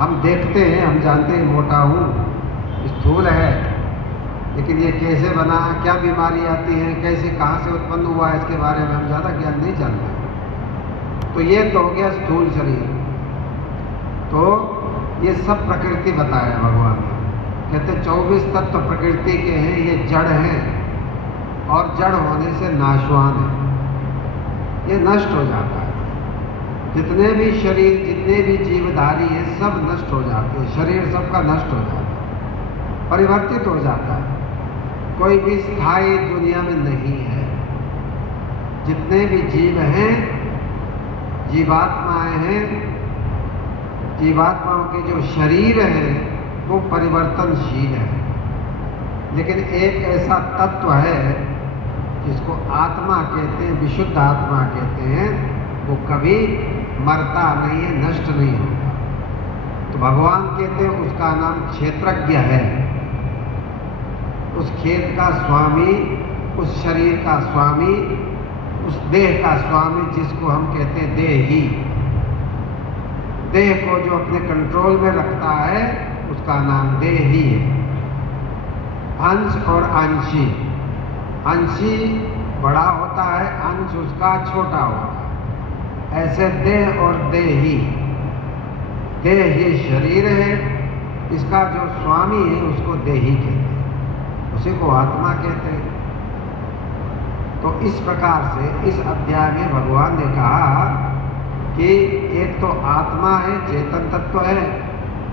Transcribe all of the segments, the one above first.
हम देखते हैं, हम जानते हैं मोटा हूँ, स्थूल है, लेकिन ये कैसे बना, क्या बीमारी आती है, कैसे कहाँ से उत्पन्न हुआ है, इसके बारे में हम ज़्यादा ज्ञान नहीं जानते। तो ये तो हो गया स्थूल शरीर। तो ये सब प्रकृति बताया भगवान ने। कहते 24 तत्व प्रकृति के हैं, ये जड़ हैं और जड़ होने से नाशवान है, ये नष्ट हो जाता है। जितने भी शरीर, जितने भी जीवधारी हैं, सब नष्ट हो जाते हैं। शरीर सबका नष्ट हो जाता है, परिवर्तित हो जाता है। कोई भी स्थायी दुनिया में नहीं है। जितने भी जीव हैं, जीवात्माएं हैं, जीवात्माओं के जो शरीर हैं वो परिवर्तनशील है। लेकिन एक ऐसा तत्व है जिसको आत्मा कहते हैं, विशुद्ध आत्मा कहते हैं, वो कभी मरता नहीं है, नष्ट नहीं होता। तो भगवान कहते हैं उसका नाम क्षेत्रज्ञ है। उस खेत का स्वामी, उस शरीर का स्वामी, उस देह का स्वामी, जिसको हम कहते हैं देही। देह को जो अपने कंट्रोल में रखता है उसका नाम देही है। अंश और अंशी, अंशी बड़ा होता है, अंश उसका छोटा होता है। ऐसे देह और देही। देह ये शरीर है, इसका जो स्वामी है उसको देही कहते हैं, उसी को आत्मा कहते हैं। तो इस प्रकार से इस अध्याय में भगवान ने कहा कि एक तो आत्मा है, चेतन तत्व है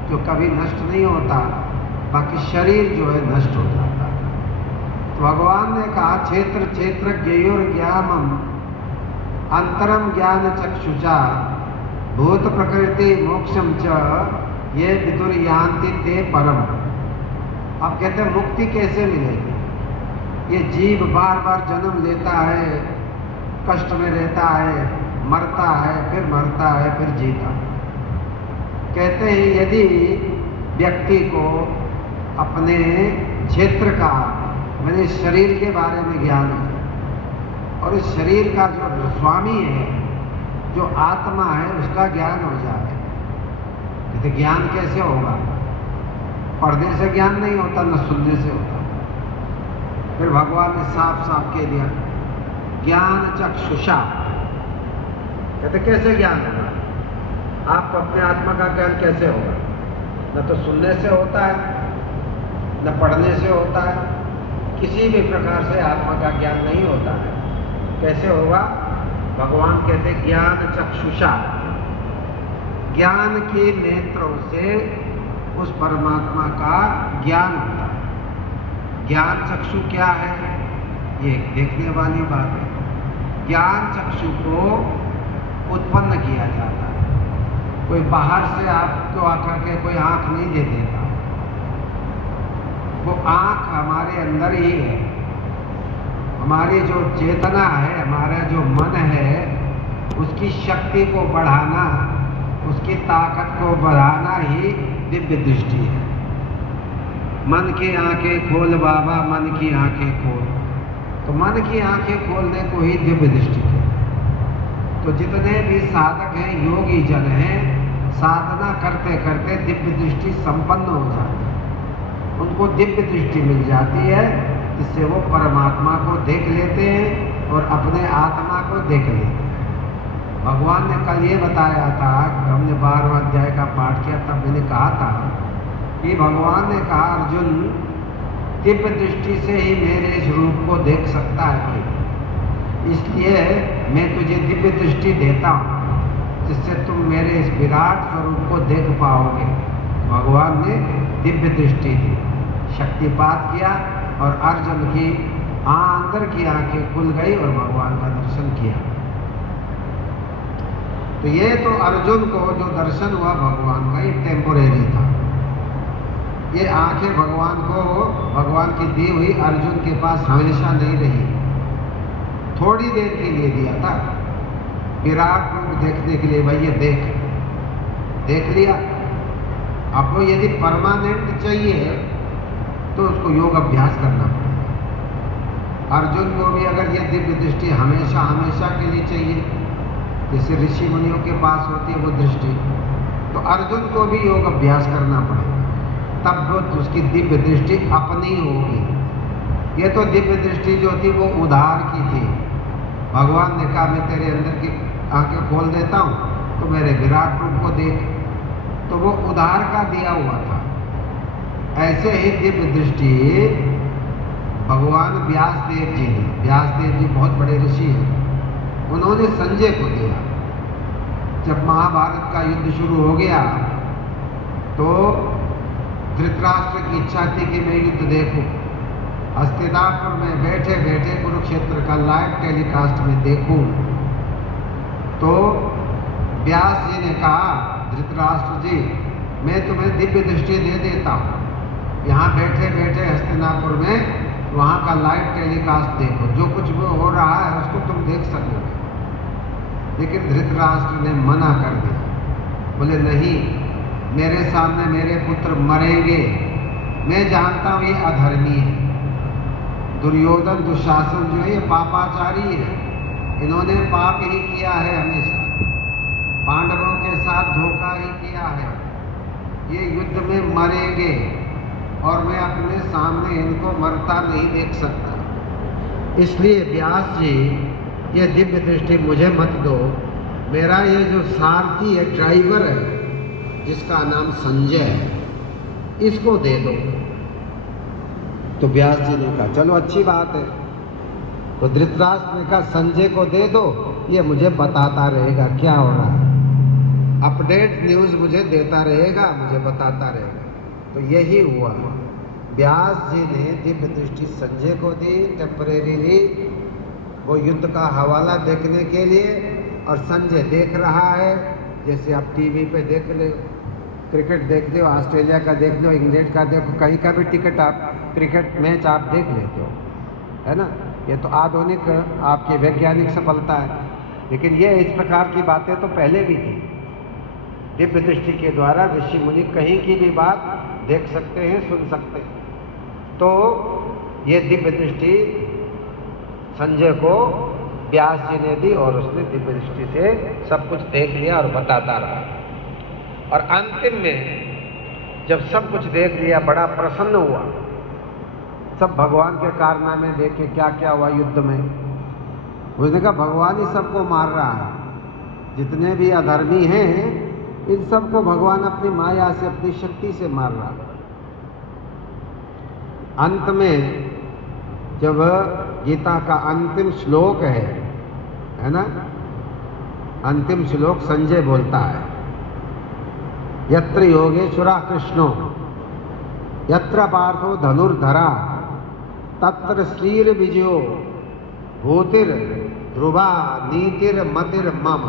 जो कभी नष्ट नहीं होता, बाकी शरीर जो है नष्ट हो जाता है। तो भगवान ने कहा क्षेत्र क्षेत्र ज्ञयोर्ज्ञानम अंतरम ज्ञान चक्षुषा भूत प्रकृति मोक्षम च ये विदुर्यान्ति ते परम। अब कहते हैं मुक्ति कैसे मिलेगी? ये जीव बार बार जन्म लेता है, कष्ट में रहता है, मरता है, फिर मरता है, फिर जीता है। कहते हैं यदि व्यक्ति को अपने क्षेत्र का, मैंने शरीर के बारे में ज्ञान हो और इस शरीर का जो स्वामी है, जो आत्मा है, उसका ज्ञान हो जाए। कहते ज्ञान कैसे होगा? पढ़ने से ज्ञान नहीं होता, न सुनने से होता। फिर भगवान ने साफ साफ कह दिया ज्ञान चक्षुषा। कहते कैसे ज्ञान होगा? आपको अपने आत्मा का ज्ञान कैसे होगा? न तो सुनने से होता है, न पढ़ने से होता है, किसी भी प्रकार से आत्मा का ज्ञान नहीं होता है। कैसे होगा? भगवान कहते ज्ञान चक्षुषा, ज्ञान के नेत्रों से उस परमात्मा का ज्ञान होता है। ज्ञान चक्षु क्या है? ये देखने वाली बात है। ज्ञान चक्षु को उत्पन्न किया जाता है। कोई बाहर से आपको आकर के कोई आंख नहीं दे देता, वो आंख हमारे अंदर ही है। हमारी जो चेतना है, हमारा जो मन है, उसकी शक्ति को बढ़ाना, उसकी ताकत को बढ़ाना ही दिव्य दृष्टि है। मन की आंखें खोल बाबा, मन की आंखें खोल। तो मन की आंखें खोलने को ही दिव्य दृष्टि है। तो जितने भी साधक हैं, योगी जन हैं, साधना करते करते दिव्य दृष्टि संपन्न हो जाती है। उनको दिव्य दृष्टि मिल जाती है, जिससे वो परमात्मा को देख लेते हैं और अपने आत्मा को देख लेते हैं। भगवान ने कल ये बताया था, हमने 12वां अध्याय का पाठ किया, तब मैंने कहा था कि भगवान ने कहा अर्जुन, दिव्य दृष्टि से ही मेरे इस रूप को देख सकता है कोई, इसलिए मैं तुझे दिव्य दृष्टि देता हूँ, जिससे तुम मेरे इस विराट स्वरूप को देख पाओगे। भगवान ने दिव्य दृष्टि दी, शक्तिपात किया और अर्जुन की अंदर की आंखें खुल गई और भगवान का दर्शन किया। तो ये तो अर्जुन को जो दर्शन हुआ भगवान का, ये टेम्पोरेरी था। ये आंखें भगवान को, भगवान की दी हुई अर्जुन के पास हमेशा नहीं रही, थोड़ी देर के लिए दिया था, विराट रूप देखने के लिए। भाई ये देख लिया। अब वो यदि परमानेंट चाहिए तो उसको योग अभ्यास करना पड़ेगा। अर्जुन को भी अगर ये दिव्य दृष्टि हमेशा हमेशा के लिए चाहिए, जैसे ऋषि मुनियों के पास होती है वो दृष्टि, तो अर्जुन को भी योग अभ्यास करना पड़ेगा, तब वो उसकी दिव्य दृष्टि अपनी होगी। ये तो दिव्य दृष्टि जो थी वो उधार की थी। भगवान ने कहा मैं तेरे अंदर की आंखें खोल देता हूँ तो मेरे विराट रूप को देख, तो वो उधार का दिया हुआ था। ऐसे ही दिव्य दृष्टि भगवान व्यासदेव जी ने, व्यासदेव जी बहुत बड़े ऋषि हैं, उन्होंने संजय को दिया। जब महाभारत का युद्ध शुरू हो गया तो धृतराष्ट्र की इच्छा थी कि मैं युद्ध देखूं। हस्तिनापुर में बैठे बैठे कुरुक्षेत्र का लाइव टेलीकास्ट में देखूं, तो व्यास जी ने कहा धृतराष्ट्र जी मैं तुम्हें दिव्य दृष्टि दे देता हूँ, यहाँ बैठे बैठे हस्तिनापुर में वहाँ का लाइव टेलीकास्ट देखो, जो कुछ वो हो रहा है उसको तुम देख सकोगे। लेकिन धृतराष्ट्र ने मना कर दिया, बोले नहीं, मेरे सामने मेरे पुत्र मरेंगे, मैं जानता हूँ ये अधर्मी है। दुर्योधन दुशासन जो है ये पापाचारी है, इन्होंने पाप ही किया है, हमेशा पांडवों के साथ धोखा ही किया है, ये युद्ध में मरेंगे और मैं अपने सामने इनको मरता नहीं देख सकता। इसलिए व्यास जी ये दिव्य दृष्टि मुझे मत दो, मेरा ये जो सारथी है, ड्राइवर है, जिसका नाम संजय है, इसको दे दो। तो व्यास जी ने कहा चलो अच्छी बात है। तो धृतराष्ट्र ने कहा संजय को दे दो, ये मुझे बताता रहेगा क्या हो रहा है, अपडेट न्यूज़ मुझे देता रहेगा, मुझे बताता रहेगा। तो यही हुआ, व्यास जी ने दिव्य दृष्टि संजय को दी टेम्परेरीली, वो युद्ध का हवाला देखने के लिए, और संजय देख रहा है। जैसे आप टीवी पे देख ले, क्रिकेट देख लो, ऑस्ट्रेलिया का देख लो, इंग्लैंड का देखो, कहीं का भी टिकट आप क्रिकेट मैच आप देख लेते हो, है ना। ये तो आधुनिक आपकी वैज्ञानिक सफलता है, लेकिन ये इस प्रकार की बातें तो पहले भी थी। दिव्य दृष्टि के द्वारा ऋषि मुनि कहीं की भी बात देख सकते हैं, सुन सकते हैं। तो ये दिव्य दृष्टि संजय को व्यास जी ने दी और उसने दिव्य दृष्टि से सब कुछ देख लिया और बताता रहा। और अंतिम में जब सब कुछ देख लिया, बड़ा प्रसन्न हुआ, सब भगवान के कारनामे देखे, क्या क्या हुआ युद्ध में। उसने कहा भगवान ही सबको मार रहा है, जितने भी अधर्मी हैं इन सबको भगवान अपनी माया से, अपनी शक्ति से मार रहा है। अंत में जब गीता का अंतिम श्लोक है ना, अंतिम श्लोक संजय बोलता है, यत्र योगेश्वरा कृष्णो यत्र पार्थो धनुर्धरा तत्र श्रीर विजयो भूतिर ध्रुवा नीतिर मतिर मम।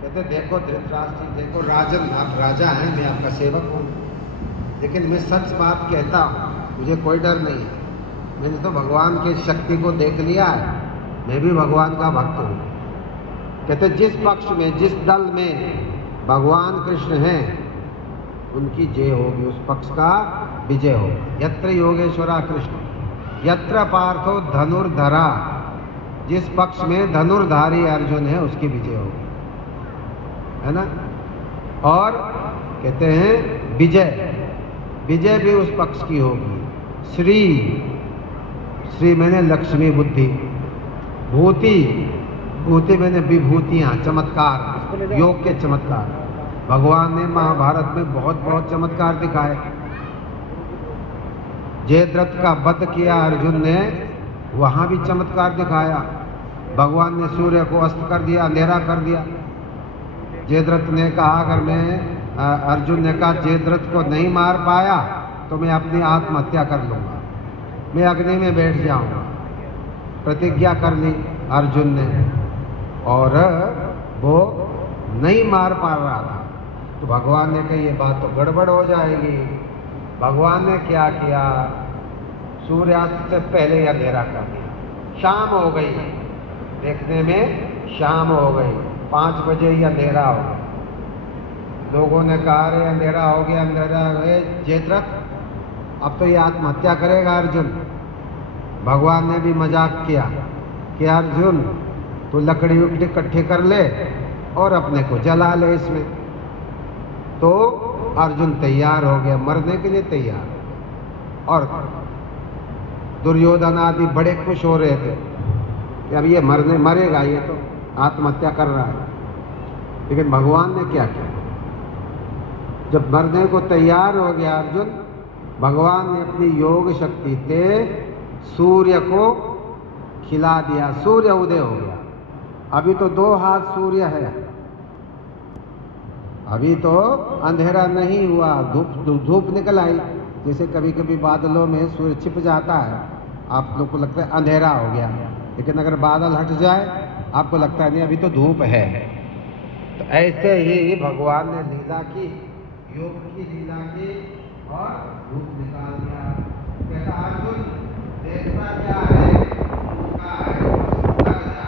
कहते देखो धृतराष्ट्र, देखो राजन, आप राजा हैं, मैं आपका सेवक हूँ, लेकिन मैं सच बात कहता हूँ, मुझे कोई डर नहीं है। मैंने तो भगवान की शक्ति को देख लिया है, मैं भी भगवान का भक्त हूँ। कहते जिस पक्ष में, जिस दल में भगवान कृष्ण हैं उनकी जय होगी, उस पक्ष का विजय होगा। यत्र योगेश्वरा कृष्ण यत्र पार्थो धनुर्धरा, जिस पक्ष में धनुर्धारी अर्जुन है उसकी विजय होगी, है ना। और कहते हैं विजय, विजय भी उस पक्ष की होगी। श्री, श्री मैंने लक्ष्मी बुद्धि, भूति, भूति मैंने विभूतियाँ, चमत्कार, योग के चमत्कार। भगवान ने महाभारत में बहुत बहुत चमत्कार दिखाए। जयद्रथ का वध किया अर्जुन ने, वहाँ भी चमत्कार दिखाया। भगवान ने सूर्य को अस्त कर दिया, अंधेरा कर दिया। जयद्रथ ने कहा, अगर मैं, अर्जुन ने कहा जयद्रथ को नहीं मार पाया तो मैं अपनी आत्महत्या कर लूँगा, मैं अग्नि में बैठ जाऊँगा। प्रतिज्ञा कर ली अर्जुन ने, और वो नहीं मार पा रहा था। तो भगवान ने कहा ये बात तो गड़बड़ हो जाएगी। भगवान ने क्या किया, सूर्यास्त से पहले ही अंधेरा कर दिया, शाम हो गई, देखने में शाम हो गई, 5 बजे ही अंधेरा हो गया। लोगों ने कहा अरे अंधेरा हो गया, अंधेरा हो गया, जयद्रथ अब तो ये आत्महत्या करेगा अर्जुन। भगवान ने भी मजाक किया कि अर्जुन तू लकड़ी उकड़ी इकट्ठी कर ले और अपने को जला ले इसमें। तो अर्जुन तैयार हो गया, मरने के लिए तैयार। और दुर्योधन आदि बड़े खुश हो रहे थे कि अब ये मरेगा, ये तो आत्महत्या कर रहा है। लेकिन भगवान ने क्या किया, जब मरने को तैयार हो गया अर्जुन, भगवान ने अपनी योग शक्ति से सूर्य को खिला दिया, सूर्य उदय हो गया। अभी तो 2 हाथ सूर्य है, अभी तो अंधेरा नहीं हुआ, धूप निकल आई। जैसे कभी कभी बादलों में सूर्य छिप जाता है, आप लोग को लगता है अंधेरा हो गया, लेकिन अगर बादल हट जाए आपको लगता है नहीं अभी तो धूप है। तो ऐसे ही भगवान ने लीला की, योग की लीला की और धूप निकाल दिया। कहता अर्जुन देखना क्या है, उसका है लग जा।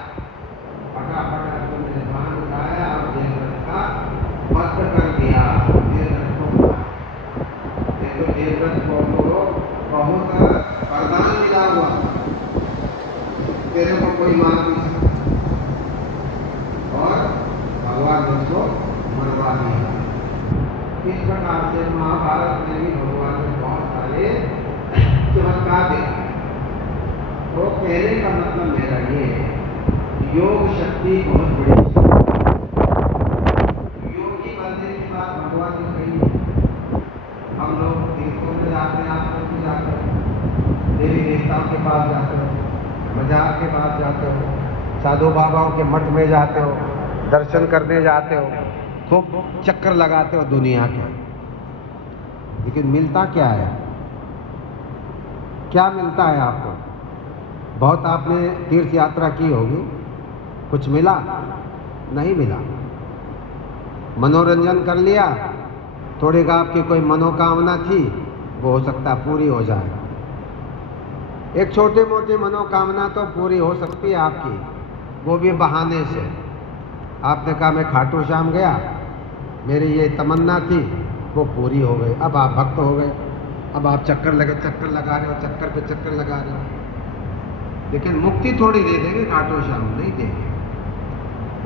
फटाफट अर्जुन ने बाण उठाया और देवव्रत का वध कर दिया। देवव्रत को देखो, देवव्रत को बहुत वरदान मिला हुआ, तेरे को कोई मार नहीं सकता, और भगवान ने उसको मरवा दिया। इस प्रकार से महाभारत में भी भगवान ने बहुत सारे चमत्कार देखा। तो कहने का मतलब मेरा ये है, योग शक्ति बहुत बड़ी योगी बनने की बात भगवान ने कही। हम लोग तीर्थों में जाते हैं, आप लोग भी जाते हो, देवी देवताओं के पास जाते हो, मजार के पास जाते हो, साधु बाबाओं के मठ में जाते हो, दर्शन करने जाते हो, खूब चक्कर लगाते हो दुनिया के, लेकिन मिलता क्या है? क्या मिलता है आपको? बहुत आपने तीर्थ यात्रा की होगी, कुछ मिला? नहीं मिला। मनोरंजन कर लिया, थोड़ी आपकी कोई मनोकामना थी, वो हो सकता है पूरी हो जाए। एक छोटी मोटी मनोकामना तो पूरी हो सकती है आपकी, वो भी बहाने से। आपने कहा मैं खाटू श्याम गया, मेरी ये तमन्ना थी, वो पूरी हो गई, अब आप भक्त हो गए, अब आप चक्कर लगा रहे हो, चक्कर पे चक्कर लगा रहे हो। लेकिन मुक्ति थोड़ी दे देंगे खाटू श्याम, नहीं देंगे।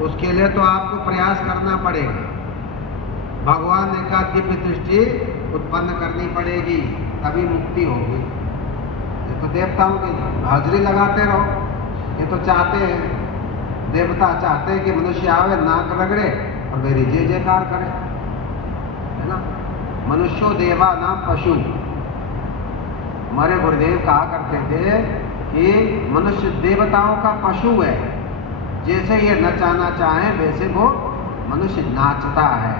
उसके लिए तो आपको प्रयास करना पड़ेगा। भगवान ने कहा दिव्य दृष्टि उत्पन्न करनी पड़ेगी, तभी मुक्ति होगी। ये तो देवताओं की हाजिरी लगाते रहो, ये तो चाहते हैं, देवता चाहते हैं कि मनुष्य आवे, नाक रगड़े और मेरी जय जयकार करे, है ना। मनुष्यो देवा ना पशु। हमारे गुरुदेव कहा करते थे कि मनुष्य देवताओं का पशु है, जैसे ये नचाना चाहे वैसे वो मनुष्य नाचता है।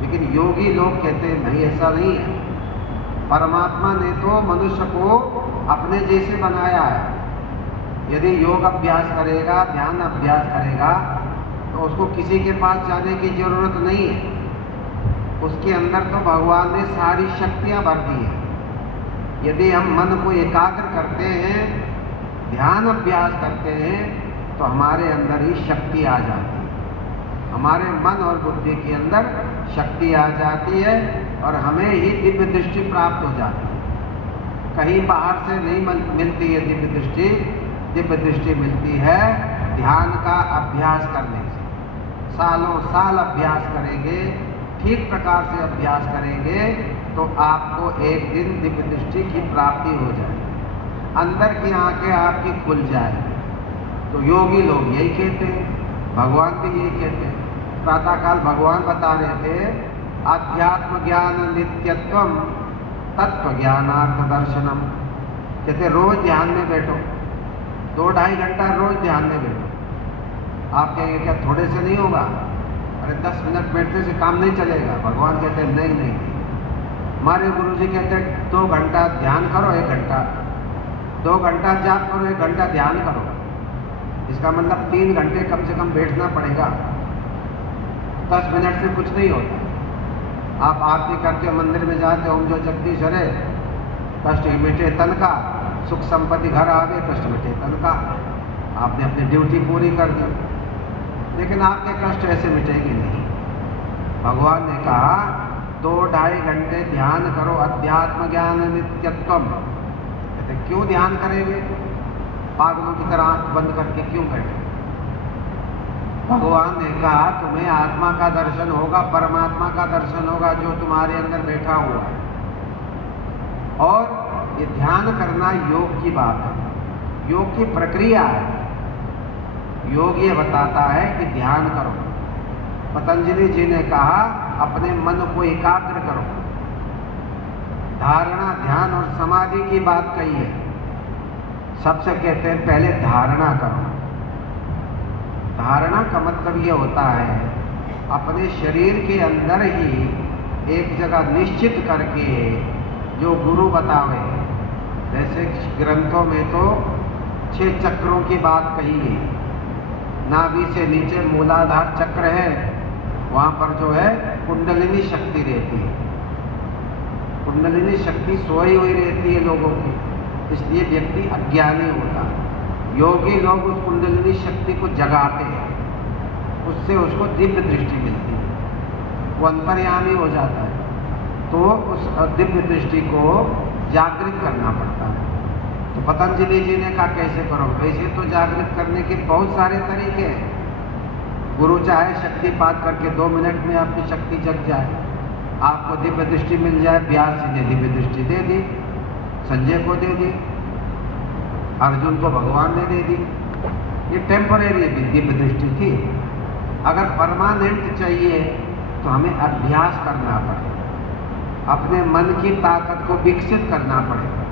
लेकिन योगी लोग कहते हैं नहीं, ऐसा नहीं है। परमात्मा ने तो मनुष्य को अपने जैसे बनाया है। यदि योग अभ्यास करेगा, ध्यान अभ्यास करेगा, तो उसको किसी के पास जाने की जरूरत नहीं है। उसके अंदर तो भगवान ने सारी शक्तियां भर दी हैं। यदि हम मन को एकाग्र करते हैं, ध्यान अभ्यास करते हैं, तो हमारे अंदर ही शक्ति आ जाती है। हमारे मन और बुद्धि के अंदर शक्ति आ जाती है और हमें ही दिव्य दृष्टि प्राप्त हो जाती है। कहीं बाहर से नहीं मिलती है दिव्य दृष्टि। दिव्य दृष्टि मिलती है ध्यान का अभ्यास करने से। सालों साल अभ्यास करेंगे, ठीक प्रकार से अभ्यास करेंगे, तो आपको एक दिन दिव्य दृष्टि की प्राप्ति हो जाएगी, अंदर की आंखें आपकी खुल जाएगी। तो योगी लोग यही कहते हैं, भगवान भी यही कहते हैं। प्रातःकाल भगवान बता रहे थे अध्यात्म ज्ञान नित्यत्वम तत्व ज्ञानार्थ दर्शनम। कहते रोज ध्यान में बैठो, 2-2.5 घंटा रोज ध्यान में बैठो। आप कहेंगे क्या थोड़े से नहीं होगा? अरे 10 मिनट बैठने से काम नहीं चलेगा। भगवान कहते हैं नहीं। हमारे गुरु जी कहते हैं 2 घंटा ध्यान करो, 1 घंटा, 2 घंटा जाप करो, 1 घंटा ध्यान करो। इसका मतलब 3 घंटे कम से कम बैठना पड़ेगा। 10 मिनट से कुछ नहीं होता। आप आरती करते हो, मंदिर में जाते हो, ओम जो जगदीश हरे, कष्ट मिटे तन का, सुख संपत्ति घर आ गए, कष्ट मिटे तन का। आपने अपनी ड्यूटी पूरी कर दी, लेकिन आपके कष्ट ऐसे मिटेंगे नहीं। भगवान ने कहा 2-2.5 घंटे ध्यान करो, अध्यात्म ज्ञान नित्यत्वम। कहते क्यों ध्यान करेंगे? पागलों की तरह आंख बंद करके क्यों बैठे? भगवान ने कहा तुम्हें आत्मा का दर्शन होगा, परमात्मा का दर्शन होगा जो तुम्हारे अंदर बैठा हुआ है। और ये ध्यान करना योग की बात है, योग की प्रक्रिया है। योग ये बताता है कि ध्यान करो। पतंजलि जी ने कहा अपने मन को एकाग्र करो। धारणा, ध्यान और समाधि की बात कही है। सबसे कहते हैं पहले धारणा करो। धारणा का मतलब ये होता है अपने शरीर के अंदर ही एक जगह निश्चित करके जो गुरु बतावे। जैसे ग्रंथों में तो 6 चक्रों की बात कही है। नाभि से नीचे मूलाधार चक्र है, वहाँ पर जो है कुंडलिनी शक्ति रहती है। कुंडलिनी शक्ति सोई हुई रहती है लोगों की, इसलिए व्यक्ति अज्ञानी होता है। योगी लोग उस कुंडलिनी शक्ति को जगाते हैं, उससे उसको दिव्य दृष्टि मिलती है, वो अंतर्यामी हो जाता है। तो उस दिव्य दृष्टि को जागृत करना पड़ता है। तो पतंजलि जी ने कहा कैसे करो? वैसे तो जागृत करने के बहुत सारे तरीके हैं। गुरु चाहे शक्तिपात करके 2 मिनट में आपकी शक्ति जग जाए, आपको दिव्य दृष्टि मिल जाए। व्यास जी ने दिव्य दृष्टि दे दी, संजय को दे दी, अर्जुन को भगवान ने दे दी। ये टेम्परेरी दिव्य दृष्टि थी। अगर परमानेंट चाहिए तो हमें अभ्यास करना पड़ेगा, अपने मन की ताकत को विकसित करना पड़ेगा,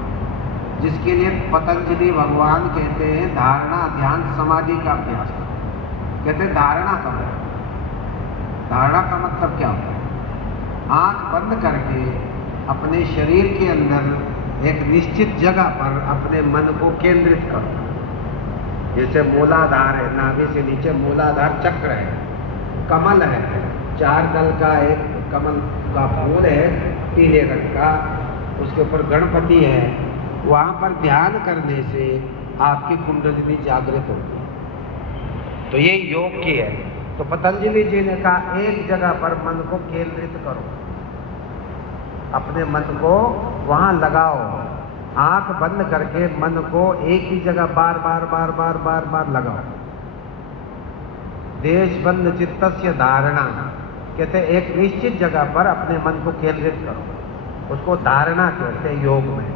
जिसके लिए पतंजलि भगवान कहते हैं धारणा, ध्यान, समाधि का अभ्यास करो। कहते हैं धारणा करो। धारणा का मतलब क्या होता है? आंख बंद करके अपने शरीर के अंदर एक निश्चित जगह पर अपने मन को केंद्रित करो। जैसे मूलाधार है, नाभि से नीचे मूलाधार चक्र है, कमल है, 4 दल का एक कमल का फूल है पीले रंग का, उसके ऊपर गणपति है। वहाँ पर ध्यान करने से आपकी कुंडलिनी जागृत होगी। तो ये योग की है। तो पतंजलि जी ने कहा एक जगह पर मन को केंद्रित करो, अपने मन को वहाँ लगाओ। आंख बंद करके मन को एक ही जगह बार बार लगाओ। देशबंध चित्तस्य धारणा, कहते एक निश्चित जगह पर अपने मन को केंद्रित करो, उसको धारणा कहते हैं योग में।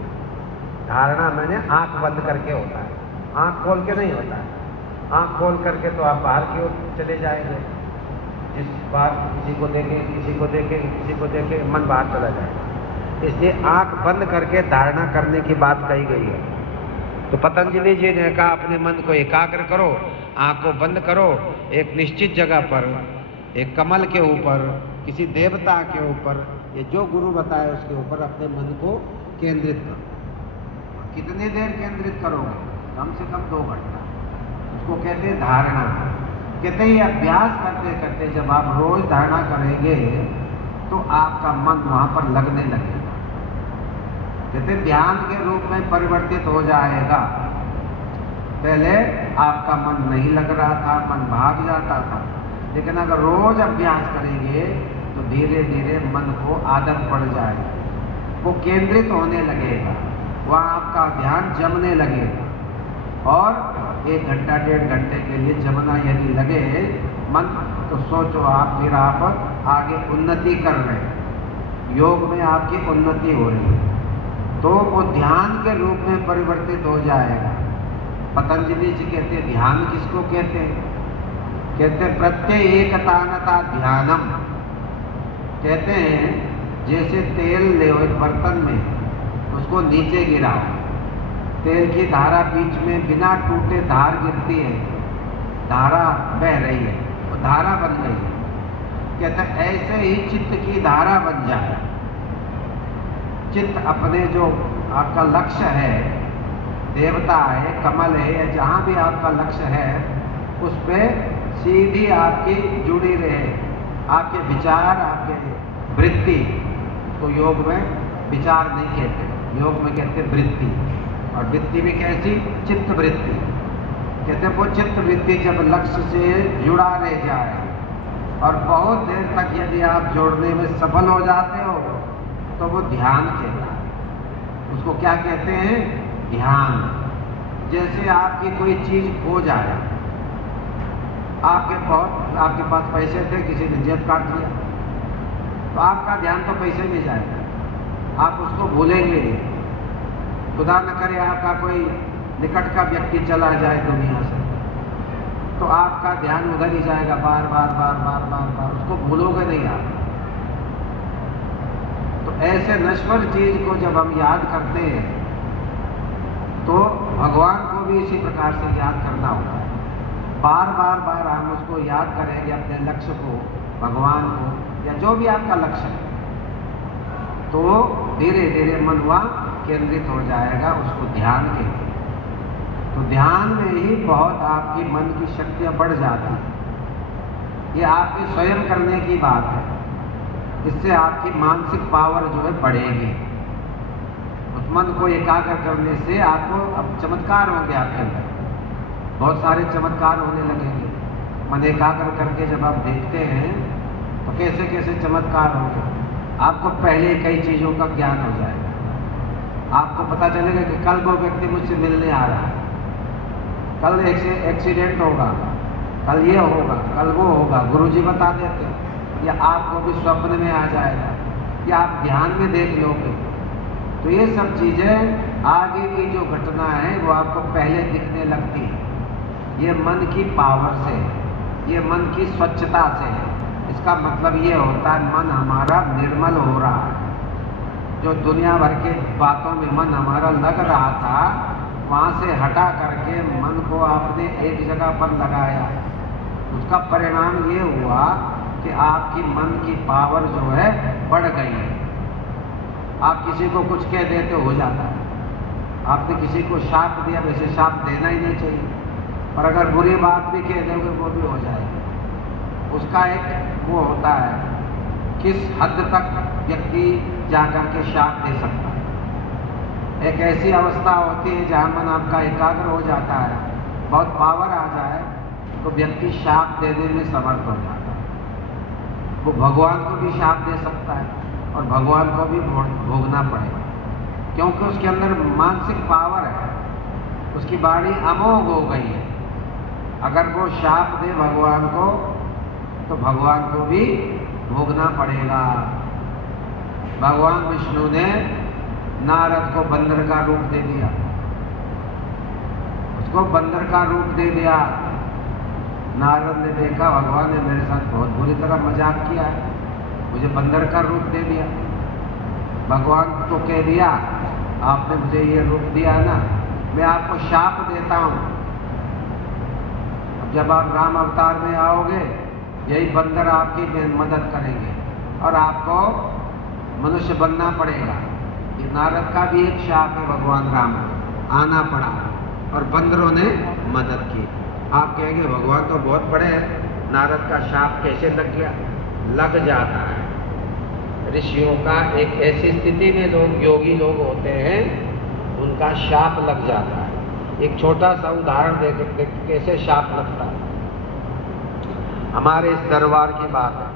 धारणा मैंने आंख बंद करके होता है, आंख खोल के नहीं होता है। आंख खोल करके तो आप बाहर की ओर चले जाएंगे, जिस बार किसी को देखे किसी को देखे किसी को देखे मन बाहर चला जाएगा। इसलिए आंख बंद करके धारणा करने की बात कही गई है। तो पतंजलि जी ने कहा अपने मन को एकाग्र करो, आंख को बंद करो, एक निश्चित जगह पर, एक कमल के ऊपर, किसी देवता के ऊपर, ये जो गुरु बताए उसके ऊपर अपने मन को केंद्रित करो। कितने देर केंद्रित करोगे? कम से कम 2 घंटा। उसको कहते हैं धारणा। कहते हैं अभ्यास करते करते जब आप रोज धारणा करेंगे तो आपका मन वहाँ पर लगने लगेगा। कहते ध्यान के रूप में परिवर्तित हो जाएगा। पहले आपका मन नहीं लग रहा था, मन भाग जाता था, लेकिन अगर रोज अभ्यास करेंगे तो धीरे धीरे मन को आदत पड़ जाएगी, वो केंद्रित होने लगेगा, वहाँ आपका ध्यान जमने लगेगा। और 1 घंटा 1.5 घंटे के लिए जमना यदि लगे मन, तो सोचो आप फिर आप आगे उन्नति कर रहे हैं, योग में आपकी उन्नति हो रही है, तो वो ध्यान के रूप में परिवर्तित हो जाएगा। पतंजलि जी कहते हैं ध्यान किसको कहते हैं? कहते हैं प्रत्येकतानता ध्यानम। कहते हैं जैसे तेल ले एक बर्तन में, उसको नीचे गिराओ, तेल की धारा बीच में बिना टूटे धार गिरती है, धारा बह रही है, वो धारा बन गई है। कहते हैं ऐसे ही चित्त की धारा बन जाए। चित्त अपने जो आपका लक्ष्य है, देवता है, कमल है, या जहाँ भी आपका लक्ष्य है, उस पर सीधी आपकी जुड़ी रहे। आपके विचार, आपके वृत्ति को योग में विचार नहीं कहते, योग में कहते वृत्ति। और वृत्ति भी कैसी? चित्त वृत्ति। कहते वो चित्त वृत्ति जब लक्ष्य से जुड़ा रह जाए और बहुत देर तक यदि आप जोड़ने में सफल हो जाते हो तो वो ध्यान कहता है। उसको क्या कहते हैं? ध्यान। जैसे आपकी कोई चीज खो जाए, आपके पास पैसे थे, किसी ने जेब काट दिया, तो आपका ध्यान तो पैसे में जाएगा, आप उसको भूलेंगे नहीं। खुदा न करे आपका कोई निकट का व्यक्ति चला जाए दुनिया से, तो आपका ध्यान उधर ही जाएगा, बार बार बार बार बार बार उसको भूलोगे नहीं आप। तो ऐसे नश्वर चीज को जब हम याद करते हैं तो भगवान को भी इसी प्रकार से याद करना होता है। बार बार बार हम उसको याद करेंगे, अपने लक्ष्य को, भगवान को, या जो भी आपका लक्ष्य है, तो धीरे धीरे मन वहाँ केंद्रित हो जाएगा, उसको ध्यान के। तो ध्यान में ही बहुत आपकी मन की शक्तियाँ बढ़ जाती है। ये आपके स्वयं करने की बात है, इससे आपकी मानसिक पावर जो है बढ़ेगी। उस मन को एकाग्र करने से आपको अब चमत्कार होंगे आपके अंदर, बहुत सारे चमत्कार होने लगेंगे। मन एकाग्र करके जब आप देखते हैं तो कैसे कैसे चमत्कार होंगे। आपको पहले कई चीज़ों का ज्ञान हो जाएगा। आपको पता चलेगा कि कल वो व्यक्ति मुझसे मिलने आ रहा है, कल एक्सीडेंट होगा, कल ये होगा, कल वो होगा, गुरुजी बता देते हैं, या आपको भी स्वप्न में आ जाएगा, या आप ध्यान में देख लोगे। तो ये सब चीज़ें आगे की जो घटना है वो आपको पहले दिखने लगती है। ये मन की पावर से, ये मन की स्वच्छता से है। इसका मतलब ये होता है मन हमारा निर्मल हो रहा है। जो दुनिया भर के बातों में मन हमारा लग रहा था, वहाँ से हटा करके मन को आपने एक जगह पर लगाया। उसका परिणाम ये हुआ कि आपकी मन की पावर जो है बढ़ गई है। आप किसी को कुछ कह देते हो जाता है। आपने किसी को शाप दिया, वैसे शाप देना ही नहीं चाहिए, पर अगर बुरी बात भी कह दोगे वो भी हो जाएगी। उसका एक वो होता है किस हद तक व्यक्ति जाकर के शाप दे सकता है। एक ऐसी अवस्था होती है जहाँ मन आपका एकाग्र हो जाता है, बहुत पावर आ जाए, तो व्यक्ति शाप देने में समर्थ हो जाता है। वो भगवान को भी शाप दे सकता है और भगवान को भी भोगना पड़ेगा, क्योंकि उसके अंदर मानसिक पावर है, उसकी वाणी अमोघ हो गई है। अगर वो शाप दे भगवान को तो भगवान को भी भोगना पड़ेगा। भगवान विष्णु ने नारद को बंदर का रूप दे दिया, उसको बंदर का रूप दे दिया। नारद ने देखा भगवान ने मेरे साथ बहुत बुरी तरह मजाक किया है, मुझे बंदर का रूप दे दिया। भगवान को कह दिया आपने मुझे ये रूप दिया ना, मैं आपको शाप देता हूँ। अब जब आप राम अवतार में आओगे, यही बंदर आपकी मदद करेंगे और आपको मनुष्य बनना पड़ेगा। ये नारद का भी एक शाप है, भगवान राम आना पड़ा और बंदरों ने मदद की। आप कहेंगे भगवान तो बहुत बड़े हैं, नारद का शाप कैसे लग गया? लग जाता है। ऋषियों का एक ऐसी स्थिति में लोग, योगी लोग होते हैं, उनका शाप लग जाता है। एक छोटा सा उदाहरण देख कैसे शाप लगता है। हमारे इस दरबार की बात है,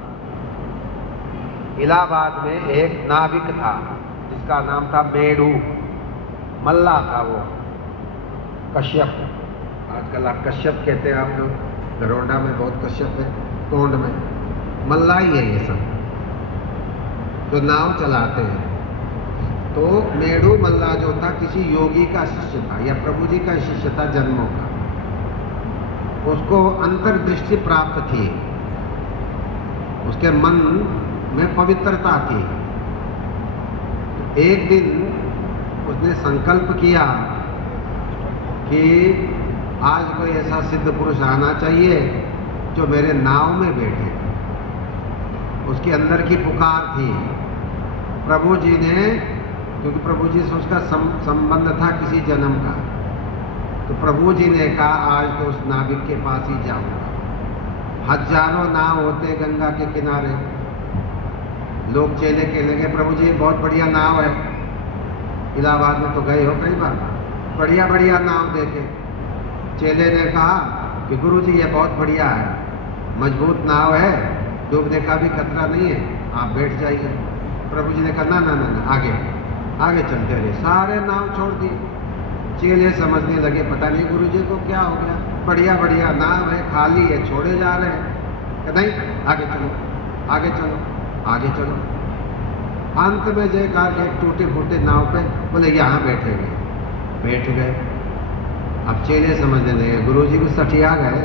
इलाहाबाद में एक नाविक था जिसका नाम था मेढू, मल्ला था वो, कश्यप। आजकल आप कश्यप कहते हैं, आप लोग दरोडा में बहुत कश्यप है, टोंड में मल्ला ही है ये सब, जो नाव चलाते हैं। तो मेढू मल्ला जो था किसी योगी का शिष्य था या प्रभु जी का शिष्य था जन्मों का। उसको अंतर्दृष्टि प्राप्त थी, उसके मन में पवित्रता थी। एक दिन उसने संकल्प किया कि आज कोई ऐसा सिद्ध पुरुष आना चाहिए जो मेरे नाव में बैठे। उसके अंदर की पुकार थी। प्रभु जी ने, क्योंकि प्रभु जी से उसका संबंध था किसी जन्म का, तो प्रभु जी ने कहा आज तो उस नाविक के पास ही जाऊंगा। हजारों नाव होते गंगा के किनारे, लोग चेले कहने लगे प्रभु जी बहुत बढ़िया नाव है। इलाहाबाद में तो गए हो कई बार, बढ़िया बढ़िया नाव देखे। चेले ने कहा कि गुरु जी ये बहुत बढ़िया है, मजबूत नाव है, डूबने का भी खतरा नहीं है, आप बैठ जाइए। प्रभु जी ने कहा ना ना ना ना, आगे आगे चलते रहे। सारे नाव छोड़ दिए। चेले समझने लगे पता नहीं गुरु जी को क्या हो गया, बढ़िया बढ़िया नाव है, खाली है, छोड़े जा रहे हैं कि नहीं, आगे चलो आगे चलो आगे चलो। अंत में जयकार एक टूटे फूटे नाव पे बोले यहाँ बैठेंगे, बैठ गए। अब चेले समझने लगे गुरुजी भी सठिया गए,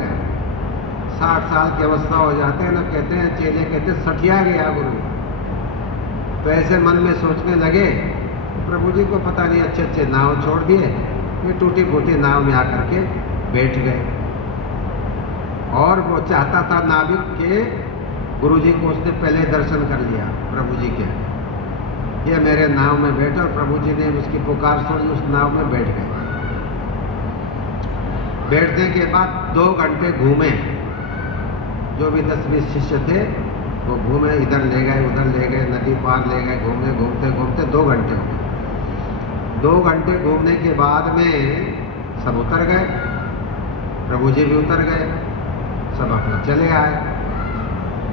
60 साल की अवस्था हो जाते हैं ना, कहते हैं चेले कहते हैं सठिया गया गुरु। तो ऐसे मन में सोचने लगे प्रभु जी को पता नहीं अच्छे अच्छे नाव छोड़ दिए, ये टूटी फूटी नाव में आकर के बैठ गए। और वो चाहता था नाविक के गुरु जी को उसने पहले दर्शन कर लिया प्रभु जी के, ये मेरे नाव में बैठे, और प्रभु जी ने उसकी पुकार सुनी, उस नाव में बैठ गए। बैठने के बाद 2 घंटे घूमे, जो भी 10-20 शिष्य थे वो घूमे, इधर ले गए उधर ले गए, नदी पार ले गए, घूमने घूमते घूमते 2 घंटे हो गए। 2 घंटे घूमने के बाद में सब उतर गए, प्रभु जी भी उतर गए, सब अपना चले आए।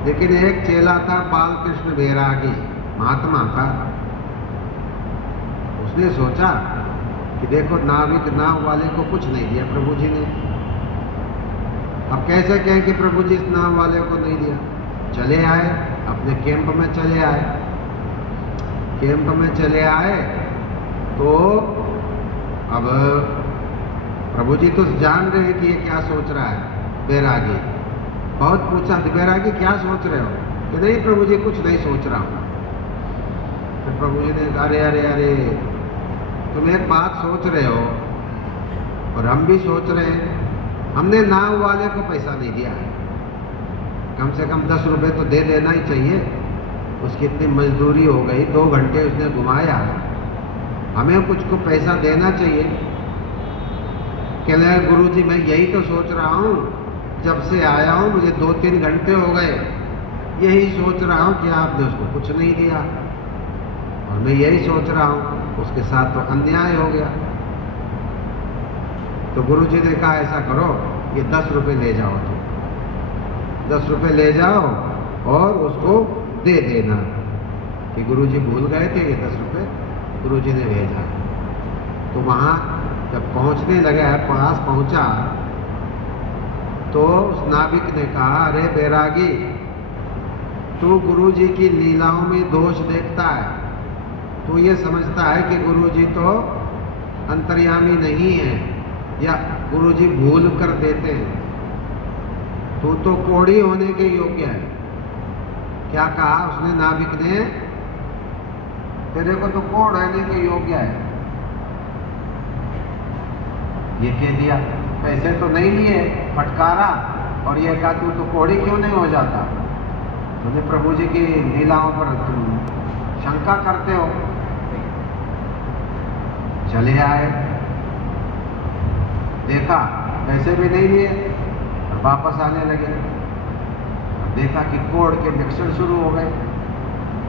लेकिन एक चेला था बालकृष्ण बैरागी, महात्मा था, उसने सोचा कि देखो नाविक नाव वाले को कुछ नहीं दिया प्रभु जी ने, अब कैसे कहें कि प्रभु जी इस नाव वाले को नहीं दिया। चले आए अपने कैंप में, चले आए कैंप में चले आए। तो अब प्रभु जी तो जान रहे हैं कि ये क्या सोच रहा है बैरागी। बहुत पूछा बैरागी क्या सोच रहे हो, कि नहीं प्रभु जी कुछ नहीं सोच रहा हूँ। तो प्रभु जी ने कहा अरे अरे अरे तुम एक बात सोच रहे हो और हम भी सोच रहे हैं, हमने नाव वाले को पैसा नहीं दिया है, कम से कम 10 रुपए तो दे देना ही चाहिए, उसकी इतनी मजदूरी हो गई, 2 घंटे उसने घुमाया, हमें कुछ को पैसा देना चाहिए। कह रहे गुरु जी मैं यही तो सोच रहा हूँ, जब से आया हूँ मुझे 2-3 घंटे हो गए, यही सोच रहा हूँ कि आपने उसको कुछ नहीं दिया, और मैं यही सोच रहा हूँ उसके साथ तो अन्याय हो गया। तो गुरु जी ने कहा ऐसा करो ये 10 रुपए ले जाओ, तुम 10 रुपए ले जाओ और उसको दे देना, कि गुरु जी भूल गए थे, ये 10 रुपए गुरु जी ने भेजा। तो वहाँ जब पहुँचने लगा, पास पहुँचा, तो उस नाविक ने कहा अरे बैरागी तू गुरु जी की लीलाओं में दोष देखता है, तू ये समझता है कि गुरु जी तो अंतर्यामी नहीं है या गुरु जी भूल कर देते हैं, तू तो कोढ़ी होने के योग्य है। क्या कहा उसने नाविक ने, तेरे को तो कोढ़ होने के योग्य है, ये कह दिया। पैसे तो नहीं लिए, फटकारा, और ये कहा तू तो कोढ़ी क्यों नहीं हो जाता, तुझे प्रभु जी की लीलाओं पर तुम शंका करते हो। चले आए, देखा पैसे भी नहीं लिए और वापस आने लगे, देखा कि कोढ़ के लक्षण शुरू हो गए,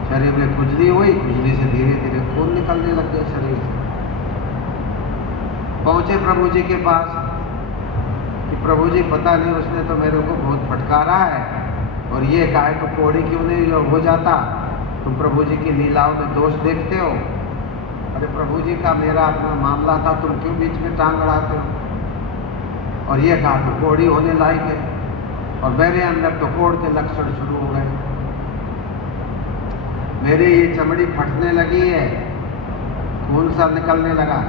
शरीर में खुजली हुई, खुजली से धीरे धीरे खून निकलने लग गया शरीर से। पहुंचे प्रभु जी के पास कि प्रभु जी पता नहीं उसने तो मेरे को बहुत फटकारा है, और ये कहा तो कोढ़ी क्यों नहीं हो जाता, तुम प्रभु जी की लीलाओं में दोष देखते हो। अरे प्रभु जी का मेरा अपना मामला था, तुम क्यों बीच में टांग अड़ाते हो। और ये कहा तो कोढ़ी होने लायक है, और मेरे अंदर तो कोढ़ के लक्षण शुरू हो गए, मेरी ये चमड़ी फटने लगी है, खून सा निकलने लगा,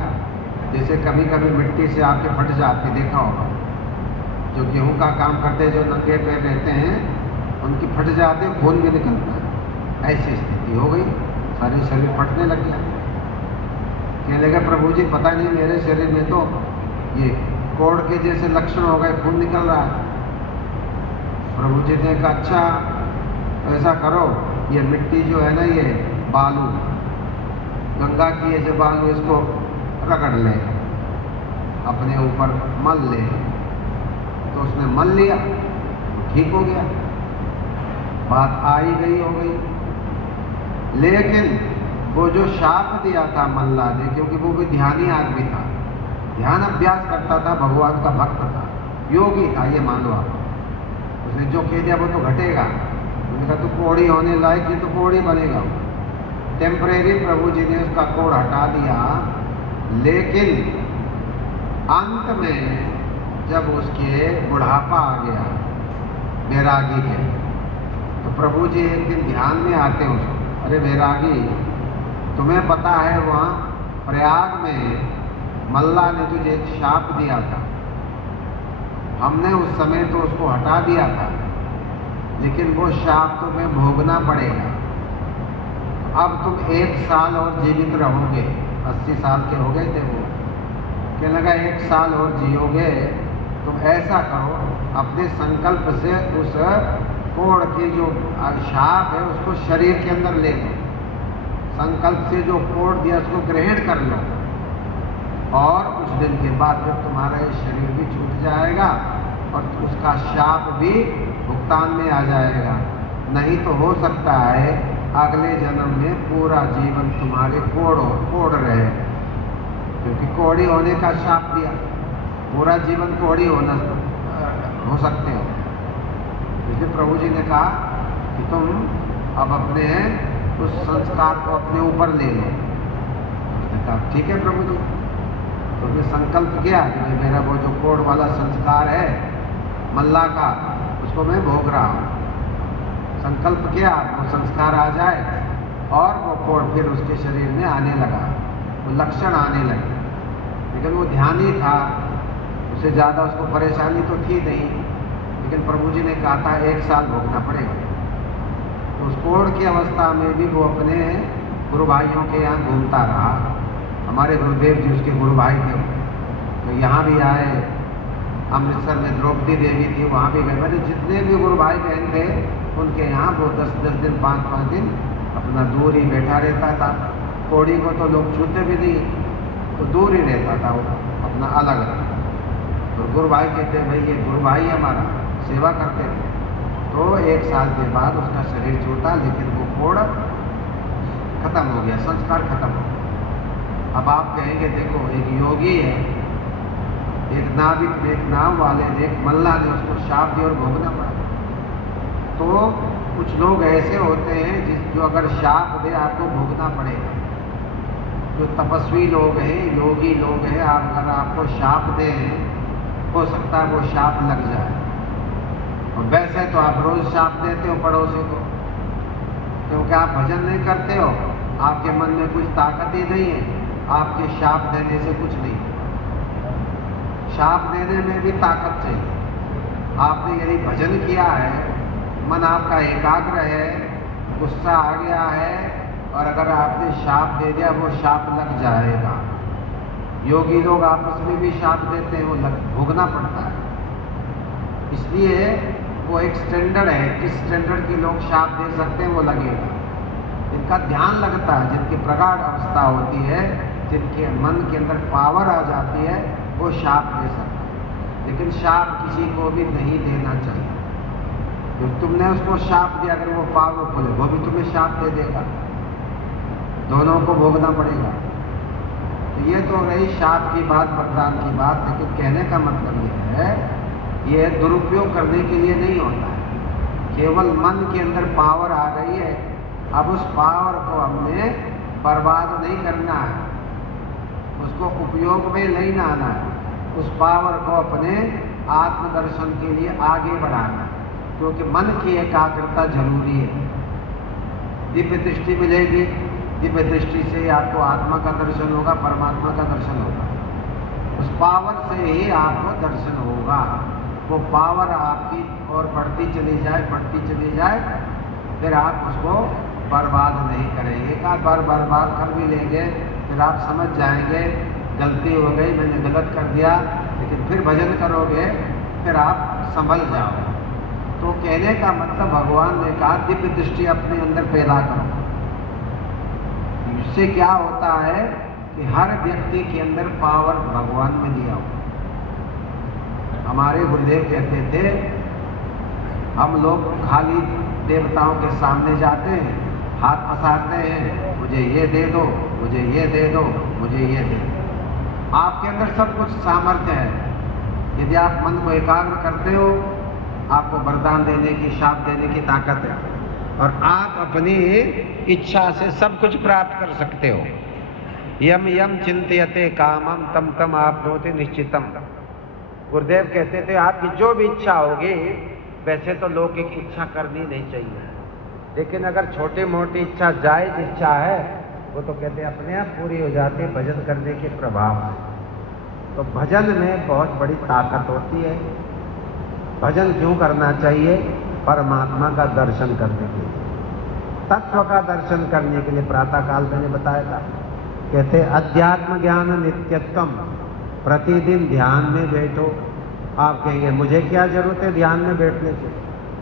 जैसे कभी कभी मिट्टी से आके फट जाती, देखा होगा जो गेहूं का काम करते जो नंगे पैर रहते हैं उनकी फट जाते, खून भी निकलता है, ऐसी स्थिति हो गई, सारे शरीर फटने लग गया। कहने लगा प्रभु जी पता नहीं मेरे शरीर में तो ये कोढ़ के जैसे लक्षण हो गए, खून निकल रहा है। प्रभु जी ने कहा अच्छा ऐसा करो, ये मिट्टी जो है ना, ये बालू गंगा की, ये जो बालू, इसको रगड़ ले, अपने ऊपर मल ले। तो उसने मल लिया, ठीक हो गया, बात आई गई हो गई। लेकिन वो जो शाप दिया था मल्ला ने, क्योंकि वो भी ध्यानी आदमी था, ध्यान अभ्यास करता था, भगवान का भक्त था, योगी था, ये मान लो आप, उसने जो कह दिया वो तो घटेगा। उसने कहा तो कोढ़ी होने लायक, ये तो कोढ़ी बनेगा। टेम्परेरी प्रभु जी ने उसका कोढ़ हटा दिया, लेकिन अंत में जब उसके बुढ़ापा आ गया वैरागी के, तो प्रभु जी एक दिन ध्यान में आते हैं उसको, अरे वैरागी, तुम्हें पता है वहाँ प्रयाग में मल्ला ने तुझे एक शाप दिया था, हमने उस समय तो उसको हटा दिया था, लेकिन वो शाप तुम्हें भोगना पड़ेगा। अब तुम 1 साल और जीवित रहोगे, 80 साल के हो गए थे वो, कहने लगा 1 साल और जियोगे, तुम ऐसा करो अपने संकल्प से उस कोढ़ की जो शाप है उसको शरीर के अंदर ले लो, संकल्प से जो कोढ़ दिया उसको ग्रहण कर लो, और कुछ दिन के बाद जब तुम्हारा ये शरीर भी छूट जाएगा और उसका शाप भी भुगतान में आ जाएगा। नहीं तो हो सकता है अगले जन्म में पूरा जीवन तुम्हारे कोढ़ रहे, क्योंकि कोढ़ी होने का शाप दिया, पूरा जीवन कोढ़ी हो सकते हो। इसलिए प्रभु जी ने कहा कि तुम अब अपने उस संस्कार को अपने ऊपर ले लो। उसने कहा ठीक है प्रभु जी। तो उसने संकल्प किया कि मेरा वो जो कोढ़ वाला संस्कार है मल्ला का, उसको मैं भोग रहा हूँ। संकल्प किया वो संस्कार आ जाए, और वो कोढ़ फिर उसके शरीर में आने लगा, वो लक्षण आने लगे। लेकिन वो ध्यानी था, उससे ज़्यादा उसको परेशानी तो थी नहीं, लेकिन प्रभु जी ने कहा था 1 साल भोगना पड़ेगा। तो उस कोढ़ की अवस्था में भी वो अपने गुरु भाइयों के यहाँ घूमता रहा। हमारे गुरुदेव जी उसके गुरु भाई थे, तो यहाँ भी आए, अमृतसर में द्रौपदी देवी थी, वहाँ भी गए। मेरे जितने भी गुरु भाई बहन थे उनके यहाँ वो 10-10 दिन 5-5 दिन अपना दूर ही बैठा रहता था। कोढ़ी को तो लोग छूते भी नहीं, तो दूर ही रहता था वो, अपना अलग। तो गुरु भाई कहते भाई ये गुरु भाई हमारा, सेवा करते थे। तो 1 साल के बाद उसका शरीर छूटा, लेकिन वो कोढ़ खत्म हो गया, संस्कार खत्म हो गया। अब आप कहेंगे देखो एक योगी है, एक नाविक, एक नाव वाले ने, एक मल्ला ने उसको शाप दिया और भोगना पड़ा। तो कुछ लोग ऐसे होते हैं जो अगर शाप दे आपको भोगना पड़ेगा। जो तपस्वी लोग हैं, योगी लोग हैं, अगर आपको शाप दें, हो सकता है वो शाप लग जाए। और वैसे तो आप रोज शाप देते हो पड़ोसी को, क्योंकि आप भजन नहीं करते हो, आपके मन में कुछ ताकत ही नहीं है, आपके शाप देने से कुछ नहीं। शाप देने में भी ताकत चाहिए। आपने यदि भजन किया है, मन आपका एकाग्र है, गुस्सा आ गया है, और अगर आपने शाप दे दिया वो शाप लग जाएगा। योगी लोग आपस में भी शाप देते हैं, वो भोगना पड़ता है। इसलिए वो एक स्टैंडर्ड है, किस स्टैंडर्ड के लोग शाप दे सकते हैं वो लगेगा। इनका ध्यान लगता है, जिनकी प्रगाढ़ अवस्था होती है, जिनके मन के अंदर पावर आ जाती है, वो शाप दे सकते हैं। लेकिन शाप किसी को भी नहीं देना चाहिए। तो तुमने उसको शाप दिया, अगर वो पावरफुल है, वो भी तुम्हें शाप दे देगा, दोनों को भोगना पड़ेगा। तो ये तो रही शाप की बात, वरदान की बात। लेकिन कहने का मतलब ये है, ये दुरुपयोग करने के लिए नहीं होता है। केवल मन के अंदर पावर आ गई है, अब उस पावर को हमने बर्बाद नहीं करना है, उसको उपयोग में नहीं लाना है, उस पावर को अपने आत्मदर्शन के लिए आगे बढ़ाना है। क्योंकि मन की एकाग्रता जरूरी है। दिव्य दृष्टि मिलेगी, दिव्य दृष्टि से आपको आत्मा का दर्शन होगा, परमात्मा का दर्शन होगा। उस पावर से ही आपको दर्शन होगा। वो पावर आपकी और बढ़ती चली जाए, फिर आप उसको बर्बाद नहीं करेंगे। एक आध बार बर्बाद कर भी लेंगे, फिर आप समझ जाएंगे गलती हो गई, मैंने गलत कर दिया, लेकिन फिर भजन करोगे, फिर आप संभल जाओगे। तो कहने का मतलब भगवान ने कहा दिव्य दृष्टि अपने अंदर पैदा करो। इससे क्या होता है कि हर व्यक्ति के अंदर पावर भगवान में दिया हो। हमारे गुरुदेव कहते थे, हम लोग खाली देवताओं के सामने जाते हैं, हाथ पसारते हैं, मुझे ये दे दो, मुझे ये दे दो, मुझे ये दे दो। आपके अंदर सब कुछ सामर्थ्य है। यदि आप मन को एकाग्र करते हो, आपको वरदान देने की, शाप देने की ताकत है, और आप अपनी इच्छा से सब कुछ प्राप्त कर सकते हो। यम यम चिंतयते कामम तम तम आपनोति निश्चितम। गुरुदेव कहते थे आपकी जो भी इच्छा होगी, वैसे तो लौकिक इच्छा करनी नहीं चाहिए, लेकिन अगर छोटी मोटी इच्छा जायज इच्छा है, वो तो कहते हैं अपने आप पूरी हो जाती है भजन करने के प्रभाव से। तो भजन में बहुत बड़ी ताकत होती है। भजन क्यों करना चाहिए? परमात्मा का दर्शन करने के लिए, तत्व का दर्शन करने के लिए। प्रातः काल मैंने बताया था, कहते अध्यात्म ज्ञान नित्यत्वम, प्रतिदिन ध्यान में बैठो। आप कहेंगे मुझे क्या जरूरत है ध्यान में बैठने की,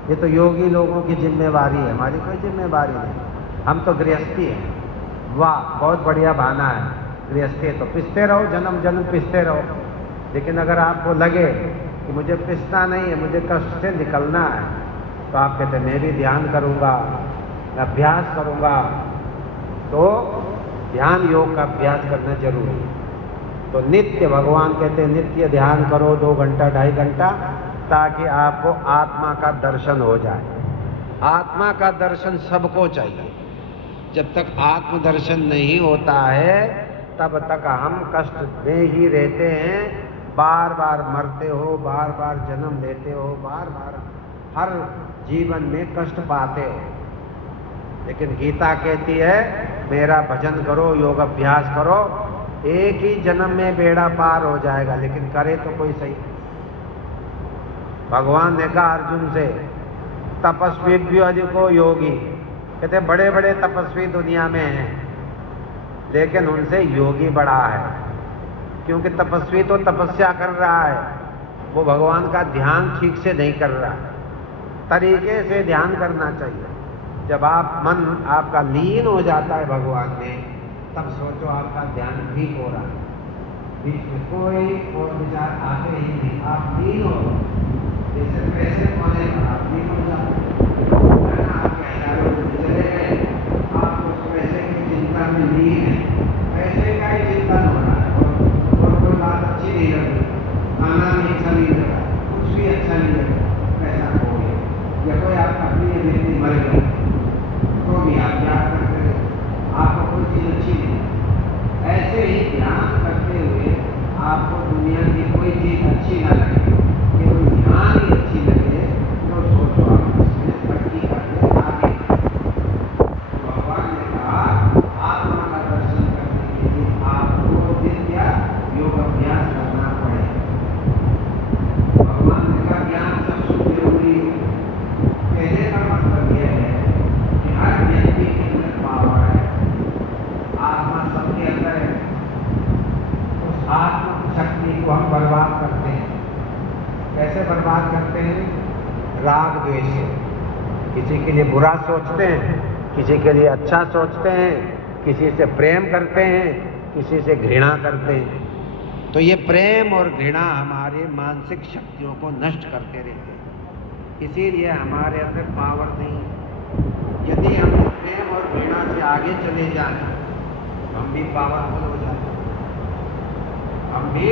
ये तो योगी लोगों की जिम्मेवारी है, हमारी कोई जिम्मेवारी नहीं, हम तो गृहस्थी है। वाह, बहुत बढ़िया बहाना है, गृहस्थी है तो पिसते रहो, जन्म जन्म पिसते रहो। लेकिन अगर आपको लगे कि मुझे पिसना नहीं है, मुझे कष्ट से निकलना है, तो आप कहते मैं भी ध्यान करूँगा, अभ्यास करूँगा। तो ध्यान योग का अभ्यास करना जरूरी है। तो नित्य, भगवान कहते हैं नित्य ध्यान करो 2 घंटा 2.5 घंटा, ताकि आपको आत्मा का दर्शन हो जाए। आत्मा का दर्शन सबको चाहिए। जब तक आत्म दर्शन नहीं होता है, तब तक हम कष्ट में ही रहते हैं, बार बार मरते हो, बार बार जन्म लेते हो, बार बार हर जीवन में कष्ट पाते हो। लेकिन गीता कहती है मेरा भजन करो, योग अभ्यास करो, एक ही जन्म में बेड़ा पार हो जाएगा। लेकिन करे तो कोई सही। भगवान ने कहा अर्जुन से, तपस्वी भी अधिको योगी, कहते बड़े बड़े तपस्वी दुनिया में हैं, लेकिन उनसे योगी बड़ा है। क्योंकि तपस्वी तो तपस्या कर रहा है, वो भगवान का ध्यान ठीक से नहीं कर रहा है। तरीके से ध्यान करना चाहिए। जब आप मन आपका लीन हो जाता है भगवान में, तब सोचो आपका ध्यान ठीक हो रहा है, बीच में कोई और विचार आते ही नहीं, आप लीन हो। जैसे पैसे पाने पर आप लीन हो जाते हैं, आपके हजारों चले गए, आप उस पैसे की चिंता में लीन है, पैसे का ही चिंतन हो रहा है, और कोई बात अच्छी नहीं लगी, खाना भी अच्छा नहीं लगा, कुछ भी अच्छा नहीं लगा, पैसा खो गया, या कोई आप अपनी व्यक्ति मर गई, तो भी आप याद करते रहे, आपको कोई चीज अच्छी नहीं। ऐसे ही ध्यान करते हुए आपको दुनिया की कोई चीज अच्छी ना लगे, केवल ध्यान ही अच्छी लगे, तो सोचो आप इसमें तरक्की करके आगे। भगवान ने कहा आत्मा का दर्शन करने के लिए आपको नित्य योग अभ्यास करना पड़ेगा। भगवान ने कहा ज्ञान सबसे जरूरी है। कहने का मतलब यह है कि हर व्यक्ति के अंदर पावर है, आत्मा सबके अंदर है। उस आत्म शक्ति को हम बर्बाद करते हैं। कैसे बर्बाद करते हैं? राग द्वेष से। किसी के लिए बुरा सोचते हैं, किसी के लिए अच्छा सोचते हैं, किसी से प्रेम करते हैं, किसी से घृणा करते हैं। तो ये प्रेम और घृणा हमारे मानसिक शक्तियों को नष्ट करते रहते हैं। इसीलिए हमारे अंदर पावर नहीं है। यदि हम प्रेम और घृणा से आगे चले जाएं, हम भी पावरफुल हो जाएं, हम भी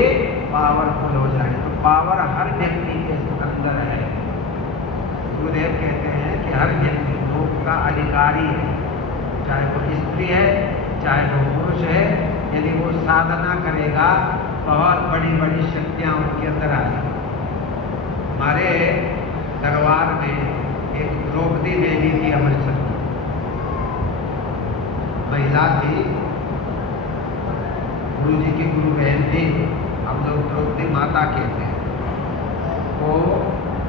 पावरफुल हो जाएं। तो पावर हर व्यक्ति के अंदर है। गुरुदेव कहते हैं कि हर व्यक्ति भोग का अधिकारी है, चाहे वो स्त्री है, चाहे वो पुरुष है। यदि वो साधना करेगा, बहुत बड़ी बड़ी शक्तियां उनके अंदर आएंगी। हमारे दरबार में एक द्रौपदी देवी थी, अमृतसर की महिला थी, गुरु जी की गुरु बहन थी, हम लोग द्रौपदी माता कहते हैं। वो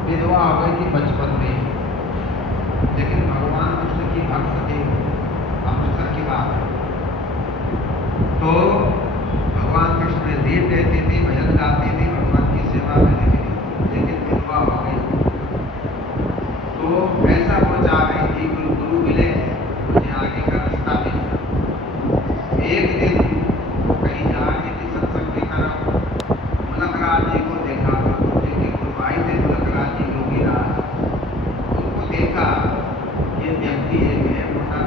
विधवा हो गई थी बचपन में, लेकिन भगवान कृष्ण की भक्त थी। अमृतसर की बात है। तो भगवान कृष्ण में लीन रहती थी, भजन गाती थी, भगवान की सेवा में लगी थी, लेकिन विधवा हो गई। तो ऐसा वो चाह रही थी गुरु मिले, मुझे आगे का रास्ता मिले। एक दिन वो कहीं जा रही थी सत्संग की तरफ, मुलकराज जी को देखा। गुरु जी के गुरु भाई थे मुलकराज जी, योगी राज। उनको देखा, ये व्यक्ति है मोटा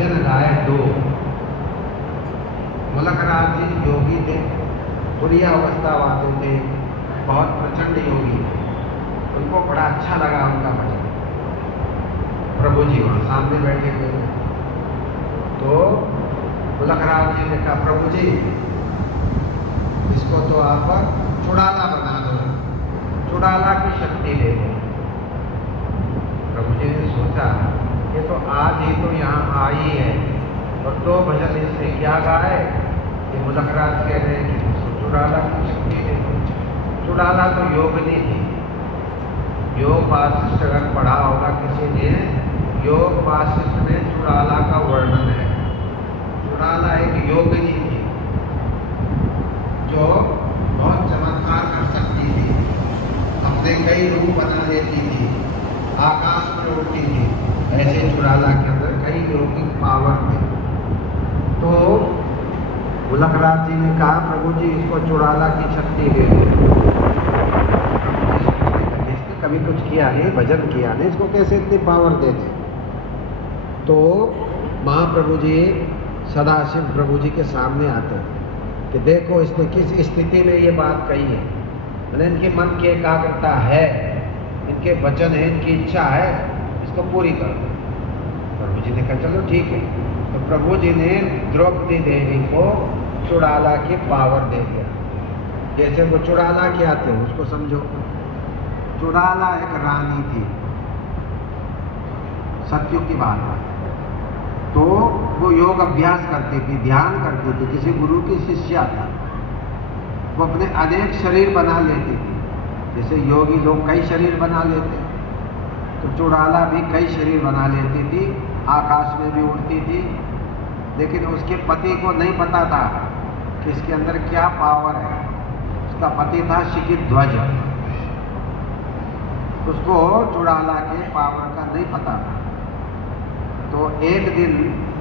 भजन गाए दो। मुलकराज जी योगी थे, बुरी अवस्था वाले थे, बहुत प्रचंड योगी थे। उनको बड़ा अच्छा लगा उनका भजन। प्रभु जी वहाँ सामने बैठे हुए थे। तो मुलकराज जी ने कहा, प्रभु जी इसको तो आप चुड़ाला बना दो, चुड़ाला की शक्ति दे दो। प्रभु जी ने सोचा ये तो आज ही तो यहाँ आई है और दो भजन इससे क्या गाए। ये मुलकराज कह रहे हैं कि इसको चुड़ाला की शक्ति दे दो। चुड़ाला तो योगिनी थी। योग वासिष्ठ अगर पढ़ा होगा किसी ने, योग वासिष्ठ में चुड़ाला का वर्णन है। चुड़ाला एक योगिनी थी जो बहुत चमत्कार कर सकती थी, अपने कई रूप बना लेती थी, आकाश में उड़ती थी। ऐसे चुड़ाला के अंदर कई यौगिक पावर थे। तो मुलकराज जी ने कहा, प्रभु जी इसको चुड़ाला की शक्ति दे दो। इसने कभी कुछ किया नहीं, भजन किया नहीं, इसको कैसे इतनी पावर दे दे। तो महाप्रभु जी सदाशिव प्रभु जी के सामने आते कि देखो इसने किस स्थिति में ये बात कही है। मैंने इनके मन की एकाग्रता है, इनके वचन है, इनकी इच्छा है, इसको पूरी कर दो। प्रभु जी ने कहा चलो ठीक है। तो प्रभु जी ने द्रौपदी देवी को चुड़ाला की पावर दे दिया। जैसे वो चुड़ाला क्या थे उसको समझो। चुड़ाला एक रानी थी, सत्युग की बात है। तो वो योग अभ्यास करती थी, ध्यान करती थी, किसी गुरु की शिष्या थी। वो अपने अनेक शरीर बना लेती थी, जैसे योगी लोग कई शरीर बना लेते हैं। तो चुड़ाला भी कई शरीर बना लेती थी, आकाश में भी उड़ती थी। लेकिन उसके पति को नहीं पता था कि इसके अंदर क्या पावर है। उसका पति था शिखिध्वज, उसको चुड़ाला के पावर का नहीं पता था। तो एक दिन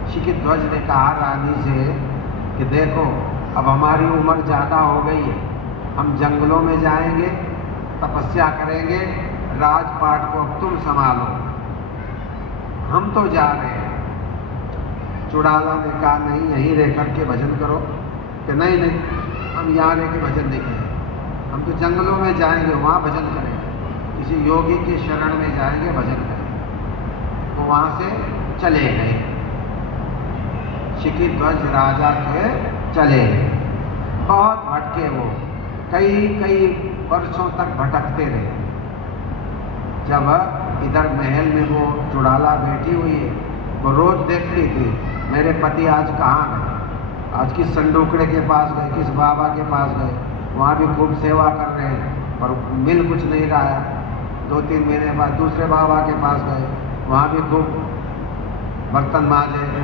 शिखिध्वज ने कहा रानी से कि देखो अब हमारी उम्र ज़्यादा हो गई है, हम जंगलों में जाएंगे, तपस्या करेंगे, राजपाट को अब तुम संभालो, हम तो जा रहे हैं। चुड़ाला ने कहा नहीं, यहीं रह करके भजन करो। कि नहीं नहीं, हम यहाँ रह के भजन नहीं करेंगे, हम तो जंगलों में जाएंगे, वहाँ भजन करेंगे, किसी योगी के शरण में जाएंगे, भजन करेंगे। तो वहाँ से चले गए, शिखिध्वज राजा के चले गए। बहुत भटके वो, कई वर्षों तक भटकते रहे। जब इधर महल में वो चुड़ाला बैठी हुई है, वो रोज देखती थी मेरे पति आज कहाँ गए, आज किस संडूकड़े के पास गए, किस बाबा के पास गए, वहाँ भी खूब सेवा कर रहे हैं पर मिल कुछ नहीं रहा है। 2-3 महीने बाद दूसरे बाबा के पास गए, वहाँ भी खूब बर्तन मांजे,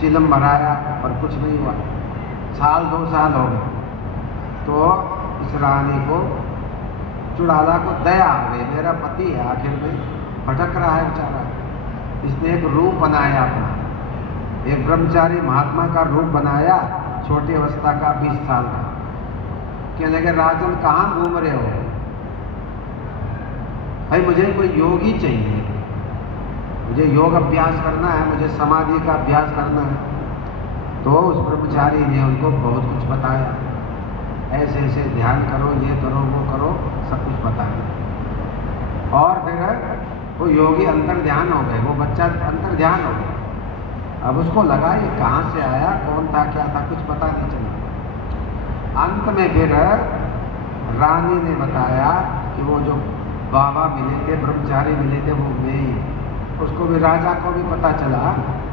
चिलम भराया पर कुछ नहीं हुआ। 1-2 साल हो गए। तो इस रानी को, चुड़ाला को दया आ गई, मेरा पति है आखिर में भटक रहा है बेचारा। इसने एक रूप बनाया अपना, एक ब्रह्मचारी महात्मा का रूप बनाया, छोटी अवस्था का, 20 साल का। कहने लगे राजन कहाँ घूम रहे हो भाई, मुझे कोई योगी चाहिए, मुझे योग अभ्यास करना है, मुझे समाधि का अभ्यास करना है। तो उस ब्रह्मचारी ने उनको बहुत कुछ बताया, ऐसे ऐसे ध्यान करो, ये करो, वो करो, सब कुछ बताया। और फिर वो योगी अंतर ध्यान हो गए, वो बच्चा अंतर ध्यान हो गया। अब उसको लगा ये कहाँ से आया, कौन था, क्या था, कुछ पता नहीं चला। अंत में फिर रानी ने बताया कि वो जो बाबा मिले थे, ब्रह्मचारी मिले थे, वो मैं ही। उसको भी, राजा को भी पता चला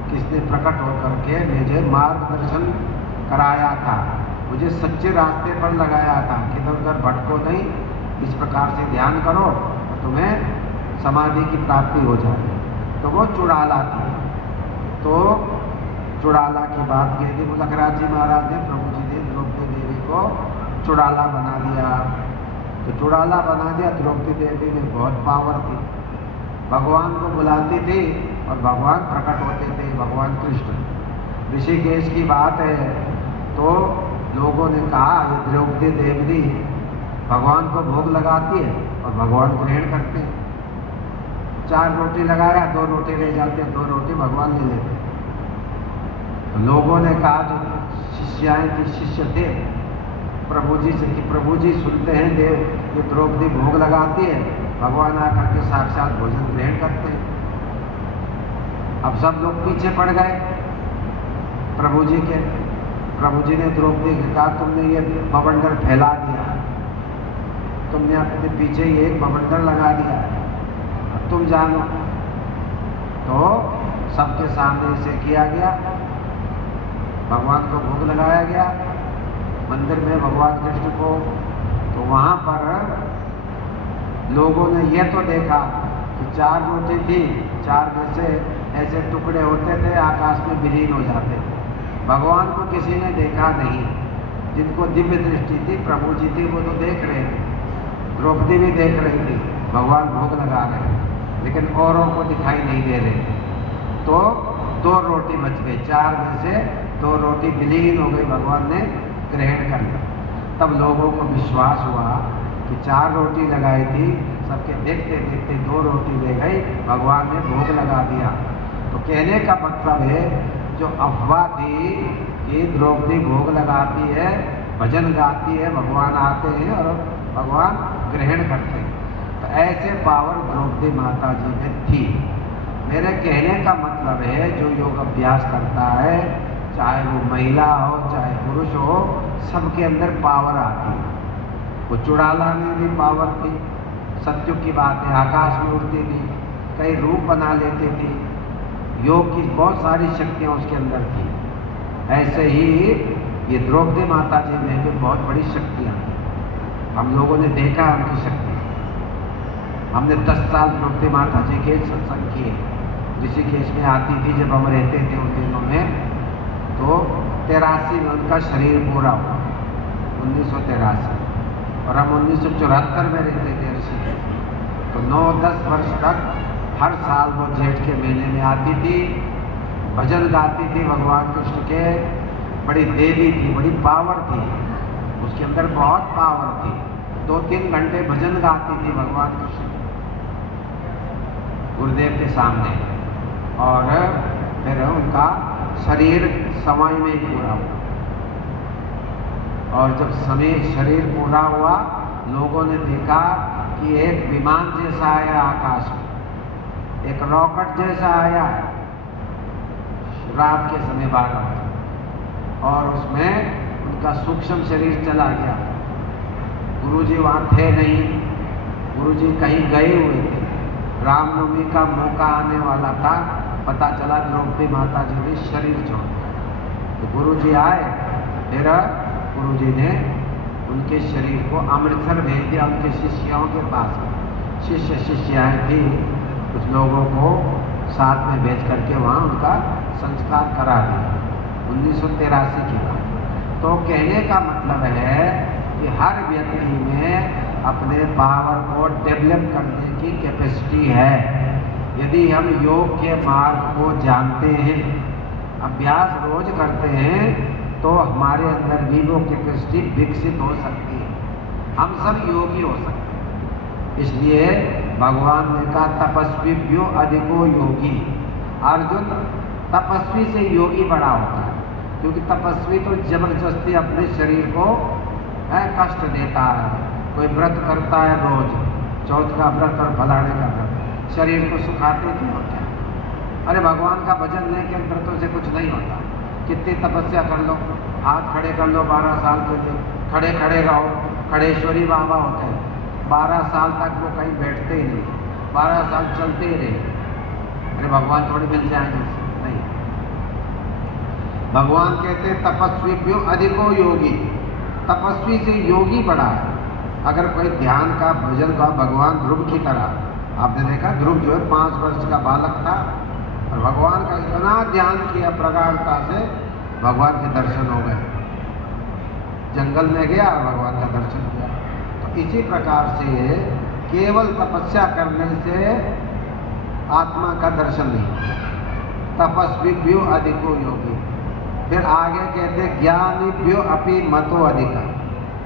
कि इसने प्रकट होकर के मुझे मार्गदर्शन कराया था, मुझे सच्चे रास्ते पर लगाया था कि इधर उधर भटको नहीं, इस प्रकार से ध्यान करो तो तुम्हें समाधि की प्राप्ति हो जाए। तो वो चुड़ाला थी। तो चुड़ाला की बात कही थी मुलकराज जी महाराज ने, प्रभु जी ने द्रौपदी देवी को चुड़ाला बना दिया। तो चुड़ाला बना दिया। द्रौपदी देवी में बहुत पावर थी, भगवान को बुलाती थी और भगवान प्रकट होते थे, भगवान कृष्ण। ऋषिकेश की बात है तो लोगों ने कहा ये द्रौपदी देवी भगवान को भोग लगाती है और भगवान ग्रहण करते हैं। 4 रोटी लगाया, 2 रोटी रह जाते, 2 रोटी भगवान ले लेते। तो लोगों ने कहा, जो शिष्याएं थी, शिष्य थे प्रभु जी से, कि प्रभु जी सुनते हैं देव ये द्रौपदी भोग लगाती है, भगवान आकर के साक्षात भोजन ग्रहण करते हैं। अब सब लोग पीछे पड़ गए प्रभु जी के। प्रभु जी ने द्रौपदी को कहा, तुमने ये बवंडर फैला दिया, तुमने अपने पीछे ये एक बवंडर लगा दिया, अब तुम जानो। तो सबके सामने इसे किया गया, भगवान को भोग लगाया गया मंदिर में भगवान कृष्ण को। तो वहाँ पर लोगों ने यह तो देखा कि 4 रोटी थी, 4 में से ऐसे टुकड़े होते थे, आकाश में विलीन हो जाते थे। भगवान को किसी ने देखा नहीं। जिनको दिव्य दृष्टि थी, प्रभु जी थी, वो तो देख रहे थे, द्रौपदी भी देख रही थी, भगवान भोग लगा रहे, लेकिन औरों को दिखाई नहीं दे रहे। तो 2 रोटी बच गई, 4 में से 2 रोटी विलीन हो गई, भगवान ने ग्रहण कर लिया। तब लोगों को विश्वास हुआ कि 4 रोटी लगाई थी, सबके देखते देखते 2 रोटी ले गई, भगवान ने भोग लगा दिया। तो कहने का मतलब है, जो अफवाह थी कि द्रौपदी भोग लगाती है, भजन गाती है, भगवान आते हैं और भगवान ग्रहण करते हैं, तो ऐसे पावर द्रौपदी माता जी में थी। मेरे कहने का मतलब है, जो योग अभ्यास करता है, चाहे वो महिला हो चाहे पुरुष हो, सबके अंदर पावर आती है। वो चुड़ाला में भी पावर थी, सत्युग की बात है, आकाश में उड़ती थी, कई रूप बना लेती थी, योग की बहुत सारी शक्तियाँ उसके अंदर थी। ऐसे ही ये द्रौपदी माता जी में भी बहुत बड़ी शक्तियाँ थी। हम लोगों ने देखा उनकी शक्ति। हमने 10 साल द्रौपदी माता जी के सत्संग किए, ऋषिकेश में आती थी जब हम रहते थे उन दिनों में। तो 83 में उनका शरीर पूरा हुआ, 1983, और हम 1974 में रहते थे ऋषिकेश। तो 9-10 वर्ष तक हर साल वो जेठ के महीने में आती थी, भजन गाती थी भगवान कृष्ण के। बड़ी देवी थी, बड़ी पावर थी उसके अंदर, बहुत पावर थी। 2-3 घंटे भजन गाती थी भगवान कृष्ण गुरुदेव के सामने, और फिर उनका शरीर समय में ही पूरा हुआ। और जब शरीर पूरा हुआ, लोगों ने देखा कि एक विमान जैसा आया आकाश में, एक रॉकेट जैसा आया रात के समय 12 बजे, और उसमें उनका सूक्ष्म शरीर चला गया। गुरुजी वहाँ थे नहीं, गुरुजी कहीं गए हुए थे, रामनवमी का मौका आने वाला था, पता चला द्रौपदी माता जी ने शरीर छोड़ दिया। तो गुरुजी आए, फिर गुरुजी ने उनके शरीर को अमृतसर भेज दिया, उनके शिष्यों के पास। शिष्य शिष्याएँ थी, कुछ लोगों को साथ में भेज करके वहाँ उनका संस्कार करा दिया, 1983 की बात। तो कहने का मतलब है कि हर व्यक्ति में अपने पावर को डेवलप करने की कैपेसिटी है। यदि हम योग के मार्ग को जानते हैं, अभ्यास रोज करते हैं, तो हमारे अंदर भी वो कैपेसिटी विकसित हो सकती है, हम सब योगी हो सकते हैं। इसलिए भगवान ने कहा, तपस्वीभ्यो अधिको योगी। अर्जुन, तपस्वी से योगी बड़ा होता है, क्योंकि तपस्वी तो जबरदस्ती अपने शरीर को कष्ट देता है। कोई व्रत करता है रोज, चौथ का व्रत और फलाने का व्रत, शरीर को सुखाते क्यों होते हैं? अरे भगवान का भजन नहीं के व्रतों से कुछ नहीं होता। कितनी तपस्या कर लो, हाथ खड़े कर लो 12 साल के लिए, खड़े खड़े रहो। खड़ेश्वरी बाबा होते हैं, 12 साल तक वो कहीं बैठते ही नहीं, 12 साल चलते ही रहे। अरे भगवान थोड़ी मिल जाएंगे? नहीं। भगवान कहते हैं तपस्वीभ्यो अधिको योगी, तपस्वी से योगी बड़ा है। अगर कोई ध्यान का भजन का, भगवान ध्रुव की तरह, आपने देखा ध्रुव जो है 5 वर्ष का बालक था, और भगवान का इतना ध्यान किया प्रगाढ़ता से, भगवान के दर्शन हो गए। जंगल में गया और भगवान का दर्शन किया। तो इसी प्रकार से केवल तपस्या करने से आत्मा का दर्शन नहीं, तपस्वीभ्यो अधिको योगी। फिर आगे कहते ज्ञानीभ्यो अपि मतो अधिका।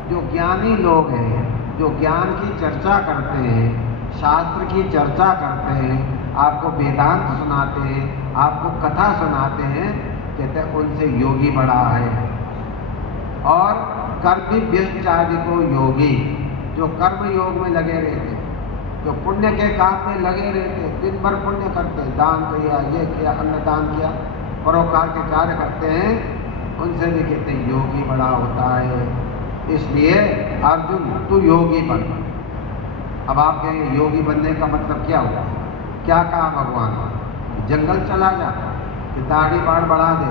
जो ज्ञानी लोग हैं, जो ज्ञान की चर्चा करते हैं, शास्त्र की चर्चा करते हैं, आपको वेदांत सुनाते हैं, आपको कथा सुनाते हैं, कहते हैं उनसे योगी बड़ा है। और कर्मभ्यश्चादि को योगी, जो कर्म योग में लगे रहते, जो पुण्य के काम में लगे रहते, दिन भर पुण्य करते, दान किया, ये किया, अन्नदान किया, परोपकार के कार्य करते हैं, उनसे भी कहते हैं योगी बड़ा होता है। इसलिए अर्जुन तू योगी बन। अब आप कहेंगे योगी बनने का मतलब क्या हुआ? क्या कहा भगवान? जंगल चला जा, कि दाढ़ी बाढ़ बढ़ा दे,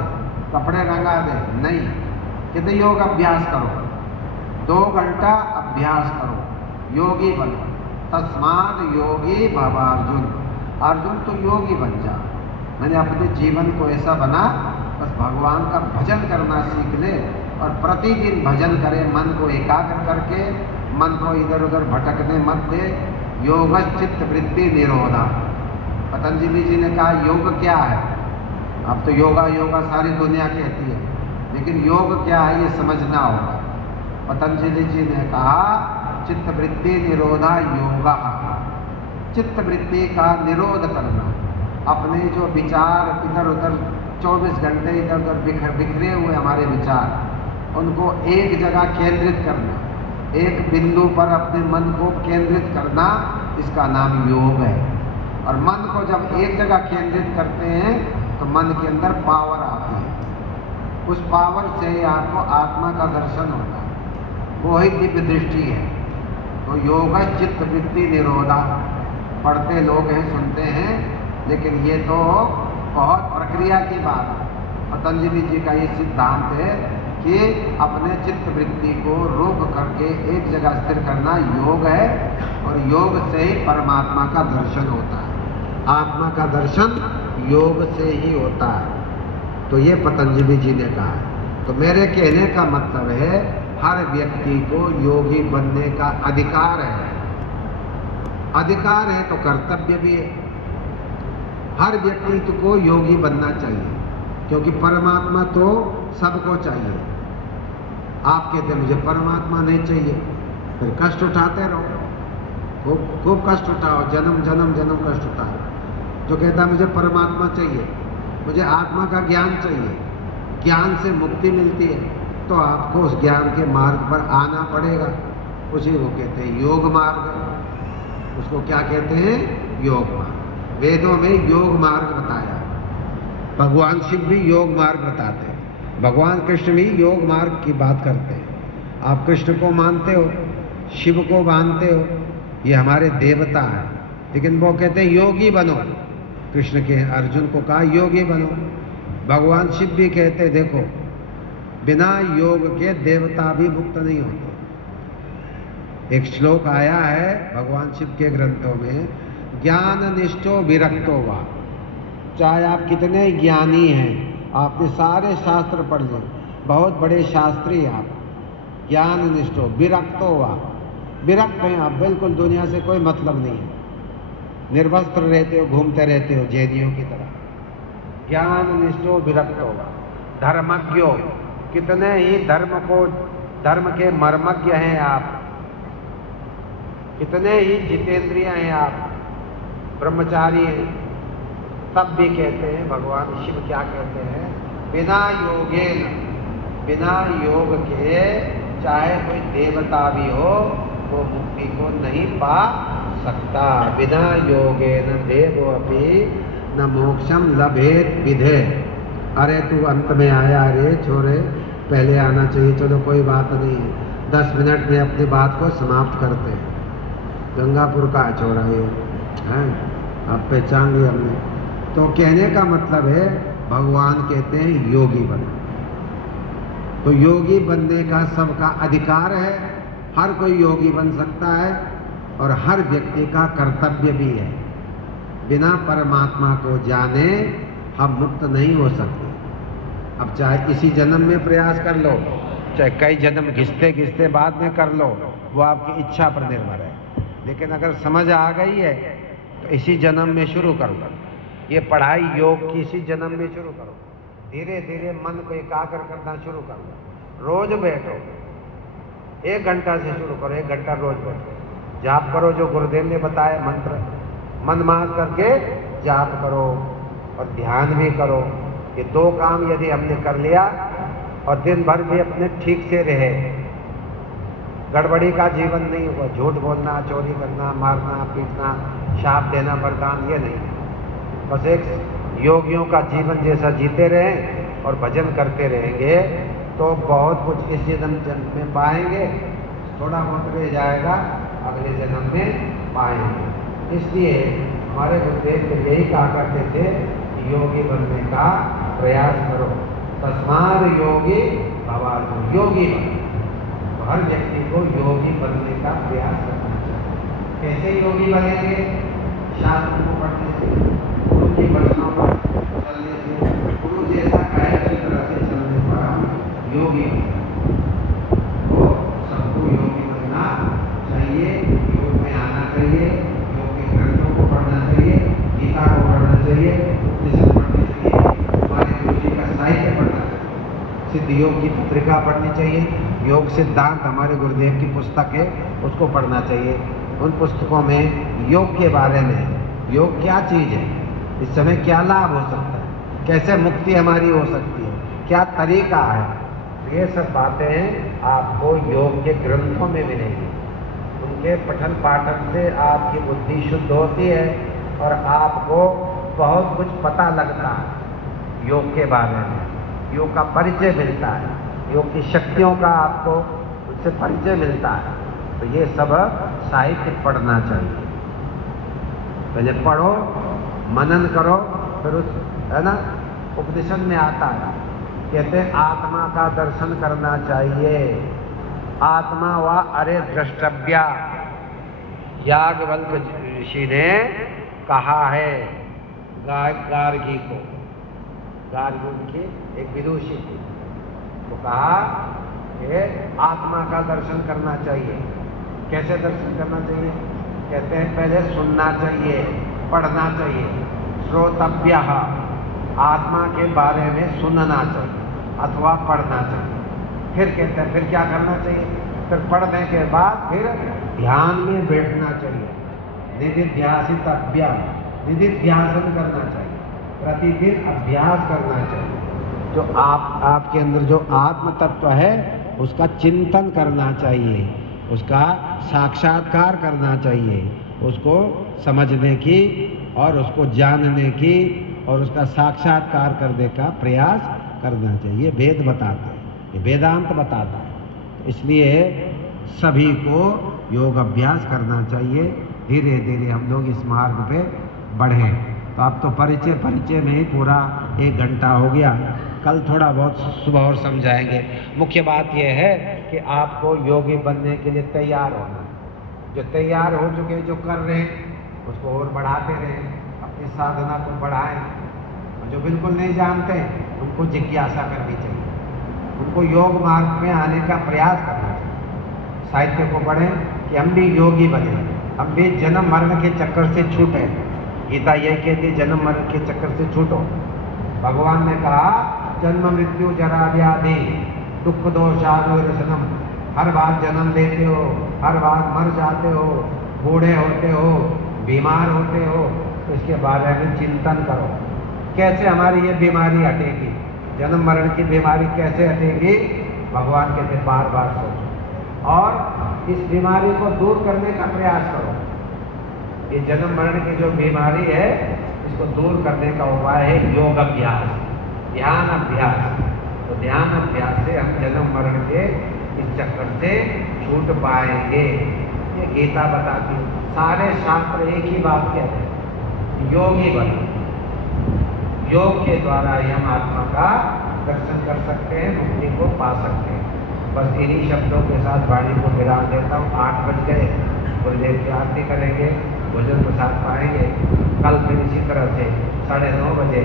कपड़े रंगा दे? नहीं, कहते योग अभ्यास करो, 2 घंटा अभ्यास करो, योगी बनो। तस्माद योगी भव अर्जुन, अर्जुन तो योगी बन जा। मैंने अपने जीवन को ऐसा बना, बस भगवान का भजन करना सीख ले और प्रतिदिन भजन करे, मन को एकाग्र करके, मन को इधर उधर भटकने मत दे। योग चित्त वृत्ति निरोधा। पतंजलि जी ने कहा योग क्या है? अब तो योगा योगा सारी दुनिया कहती है, लेकिन योग क्या है ये समझना होगा। पतंजलि जी ने कहा चित्त वृत्ति निरोधा योगा, चित्त वृत्ति का निरोध करना। अपने जो विचार इधर उधर 24 घंटे इधर उधर बिखरे हुए हमारे विचार, उनको एक जगह केंद्रित करना, एक बिंदु पर अपने मन को केंद्रित करना, इसका नाम योग है। और मन को जब एक जगह केंद्रित करते हैं तो मन के अंदर पावर आती है, उस पावर से आपको आत्मा का दर्शन होता है, वो ही दिव्य दृष्टि है। तो योग चित्त वृत्ति निरोधा, पढ़ते लोग हैं, सुनते हैं, लेकिन ये तो बहुत प्रक्रिया की बात है। पतंजलि जी का ये सिद्धांत है कि अपने चित्त वृत्ति को रोक करके एक जगह स्थिर करना योग है, और योग से ही परमात्मा का दर्शन होता है। आत्मा का दर्शन योग से ही होता है। तो ये पतंजलि जी ने कहा है। तो मेरे कहने का मतलब है हर व्यक्ति को योगी बनने का अधिकार है। अधिकार है तो कर्तव्य भी है। हर व्यक्ति को योगी बनना चाहिए, क्योंकि परमात्मा तो सबको चाहिए। आप कहते हैं मुझे परमात्मा नहीं चाहिए, फिर कष्ट उठाते रहो, खूब कष्ट उठाओ, जन्म जन्म जन्म कष्ट उठाओ। जो कहता है मुझे परमात्मा चाहिए, मुझे आत्मा का ज्ञान चाहिए, ज्ञान से मुक्ति मिलती है, तो आपको उस ज्ञान के मार्ग पर आना पड़ेगा। उसी को कहते हैं योग मार्ग। उसको क्या कहते हैं? योग मार्ग। वेदों में योग मार्ग बताया, भगवान शिव भी योग मार्ग बताते हैं, भगवान कृष्ण भी योग मार्ग की बात करते हैं। आप कृष्ण को मानते हो, शिव को मानते हो, ये हमारे देवता हैं, लेकिन वो कहते हैं योगी बनो। कृष्ण के अर्जुन को कहा योगी बनो। भगवान शिव भी कहते देखो बिना योग के देवता भी मुक्त नहीं होते। एक श्लोक आया है भगवान शिव के ग्रंथों में, ज्ञान निष्ठो विरक्तो वा। चाहे आप कितने ज्ञानी हैं, आपने सारे शास्त्र पढ़ लिए, बहुत बड़े शास्त्री आप, ज्ञान निष्ठो विरक्तो वा, विरक्त हैं आप, बिल्कुल दुनिया से कोई मतलब नहीं है, निर्वस्त्र रहते हो, घूमते रहते हो जैनियों की तरह। ज्ञान निष्ठो विरक्तो वा। धर्मज्ञो, कितने ही धर्म के मर्मज्ञ हैं आप, कितने ही जितेंद्रिय हैं आप, ब्रह्मचारी हैं, तब भी कहते हैं भगवान शिव क्या कहते हैं? बिना योगेन, बिना योग के चाहे कोई देवता भी हो वो मुक्ति को नहीं पा सकता। बिना योगेन देवो अपि न मोक्षम लभेत विधे। अरे तू अंत में आया रे छोरे, पहले आना चाहिए, चलो कोई बात नहीं है, 10 मिनट में अपनी बात को समाप्त करते हैं। गंगापुर का छोरा ये है, अब पहचान लिया हमने। तो कहने का मतलब है भगवान कहते हैं योगी बनो। तो योगी बनने का सबका अधिकार है, हर कोई योगी बन सकता है, और हर व्यक्ति का कर्तव्य भी है। बिना परमात्मा को जाने हम मुक्त नहीं हो सकते। अब चाहे इसी जन्म में प्रयास कर लो, चाहे कई जन्म घिसते घिसते बाद में कर लो, वो आपकी इच्छा पर निर्भर है। लेकिन अगर समझ आ गई है तो इसी जन्म में शुरू कर लो। ये पढ़ाई योग की इसी जन्म में शुरू करो, धीरे धीरे मन को एकाग्र करना शुरू कर लो। रोज बैठो, 1 घंटा से शुरू करो, 1 घंटा रोज बैठो, जाप करो, जो गुरुदेव ने बताया मंत्र मन मार करके जाप करो, और ध्यान भी करो, ये 2 काम यदि हमने कर लिया और दिन भर भी अपने ठीक से रहे, गड़बड़ी का जीवन नहीं हुआ, झूठ बोलना, चोरी करना, मारना, पीटना, शाप देना, वरदान, ये नहीं। बस एक योगियों का जीवन जैसा जीते रहें और भजन करते रहेंगे तो बहुत कुछ इस जन्म में पाएंगे, थोड़ा बहुत रह जाएगा अगले जन्म में पाएंगे। इसलिए हमारे गुरुदेव तो यही कहा करते थे कि योगी बनने का प्रयास करो, तस्माद योगी भवातु, योगी बनो। तो हर व्यक्ति को योगी बनने का प्रयास करना चाहिए। कैसे योगी बनेंगे? शास्त्र को पढ़ने से, गुरु की वचनों पर चलने से, गुरु जैसा कहे अच्छी तरह से चलने पर हम योगी तो सबको योगी बनना चाहिए, योग में आना चाहिए, योग के ग्रंथों को पढ़ना चाहिए, गीता को पढ़ना चाहिए, उपनिषद पढ़नी चाहिए, हमारे गुरु जी का साहित्य पढ़ना चाहिए, सिद्ध योग की पत्रिका पढ़नी चाहिए, योग सिद्धांत हमारे गुरुदेव की पुस्तक है उसको पढ़ना चाहिए। उन पुस्तकों में योग के बारे में, योग क्या चीज़ है, इस समय क्या लाभ हो सकता है, कैसे मुक्ति हमारी हो सकती है, क्या तरीका है, ये सब बातें आपको योग के ग्रंथों में मिलेंगी। उनके पठन पाठन से आपकी बुद्धि शुद्ध होती है और आपको बहुत कुछ पता लगता है योग के बारे में, योग का परिचय मिलता है, योग की शक्तियों का आपको उससे परिचय मिलता है। तो ये सब साहित्य पढ़ना चाहिए। पहले पढ़ो, मनन करो, फिर उस, है ना, उपनिषद में आता है, कहते हैं आत्मा का दर्शन करना चाहिए। आत्मा व अरे द्रष्टव्या, याज्ञवल्क्य ऋषि ने कहा है गार्गी को, गार्गी उनकी एक विदुषी थी, तो कहा कि आत्मा का दर्शन करना चाहिए। कैसे दर्शन करना चाहिए? कहते हैं पहले सुनना चाहिए, पढ़ना चाहिए, श्रोतव्य, आत्मा के बारे में सुनना चाहिए अथवा पढ़ना चाहिए। फिर कहते हैं फिर क्या करना चाहिए? फिर पढ़ने के बाद फिर ध्यान में बैठना चाहिए, निधिध्यासितव्य, निधिध्यासन करना चाहिए, प्रतिदिन अभ्यास करना चाहिए। जो आपके अंदर जो आत्म तत्व है उसका चिंतन करना चाहिए, उसका साक्षात्कार करना चाहिए, उसको समझने की और उसको जानने की और उसका साक्षात्कार करने का प्रयास करना चाहिए। वेद बताता है, ये वेदांत बताता है। इसलिए सभी को योग अभ्यास करना चाहिए। धीरे धीरे हम लोग इस मार्ग पे बढ़ें। तो अब तो परिचय में ही पूरा 1 घंटा हो गया। कल थोड़ा बहुत सुबह और समझाएंगे। मुख्य बात यह है कि आपको योगी बनने के लिए तैयार होना है। जो तैयार हो चुके, जो कर रहे हैं उसको और बढ़ाते रहें, अपनी साधना को बढ़ाएं। और जो बिल्कुल नहीं जानते उनको जिज्ञासा करनी चाहिए, उनको योग मार्ग में आने का प्रयास करना चाहिए। साहित्य को पढ़ें कि हम भी योगी बने, हम भी जन्म मरण के चक्कर से छूटे। गीता यही कहती है, जन्म मरण के चक्कर से छूटो। भगवान ने कहा जन्म मृत्यु जरा व्याधि दुख दोषानुरसनम, हर बार जन्म लेते हो, हर बार मर जाते हो, बूढ़े होते हो, बीमार होते हो, तो इसके बारे में चिंतन करो। कैसे हमारी ये बीमारी हटेगी, जन्म मरण की बीमारी कैसे हटेगी? भगवान कहते बार बार सोचो और इस बीमारी को दूर करने का प्रयास करो। ये जन्म मरण की जो बीमारी है इसको दूर करने का उपाय है योग अभ्यास, ध्यान अभ्यास। तो ध्यान अभ्यास से हम जन्म मरण के इस चक्कर से छूट पाएंगे। ये गीता बताती है, सारे शास्त्र एक ही बात कहते हैं, योगी बनो। योग के द्वारा ही हम आत्मा का दर्शन कर सकते हैं, मुक्ति को पा सकते हैं। बस इन्हीं शब्दों के साथ वाणी को विराम देता हूँ। 8 बज गए, गुरुदेव की आरती करेंगे, भोजन प्रसाद पाएंगे। कल फिर इसी तरह से 9:30 बजे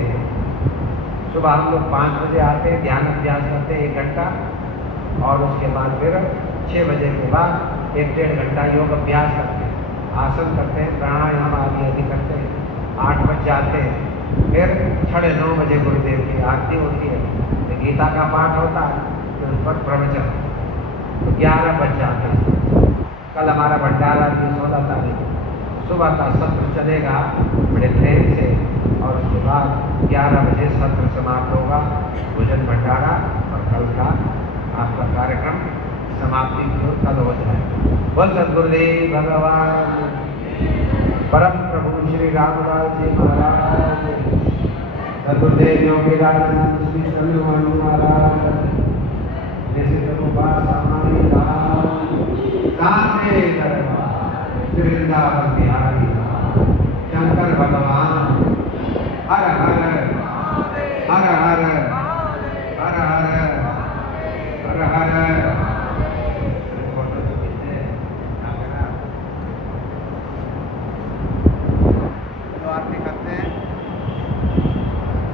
सुबह हम लोग 5 बजे आते हैं, ध्यान अभ्यास करते हैं 1 घंटा, और उसके बाद फिर 6 बजे के बाद 1-1.5 घंटा योग अभ्यास करते हैं, आसन करते हैं, प्राणायाम आदि करते हैं। 8 बज जाते हैं, फिर 9:30 बजे गुरुदेव की आरती होती है, तो गीता का पाठ होता है, फिर उस पर प्रवचन, तो 11 बज जाते हैं। कल हमारा भंडारा भी 16 तारीख सुबह का सत्र चलेगा, बड़े प्रेम से और उसके बाद 11 बजे सत्र समाप्त होगा, भोजन भंडारा, और कल का आपका कार्यक्रम समाप्ति कल हो जाएगा। बोल सद्गुरुदेव भगवान परम प्रभु श्री रामदास जी महाराज, सद्गुरुदेव योगीराज श्री समीवानंद महाराज, जैसे प्रभुपाद स्वामी राम सामने दरबार श्री वृंदावन बिहारी शंकर भगवान हर हर हर हर हर हर हर हर। आरती करते हैं,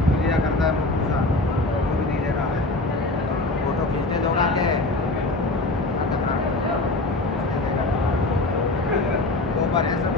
पूजा करता है मुफ्ती साहब, वो भी नहीं दे रहा है, फोटो खींचते दौड़ाते हैं, दो बार है सब।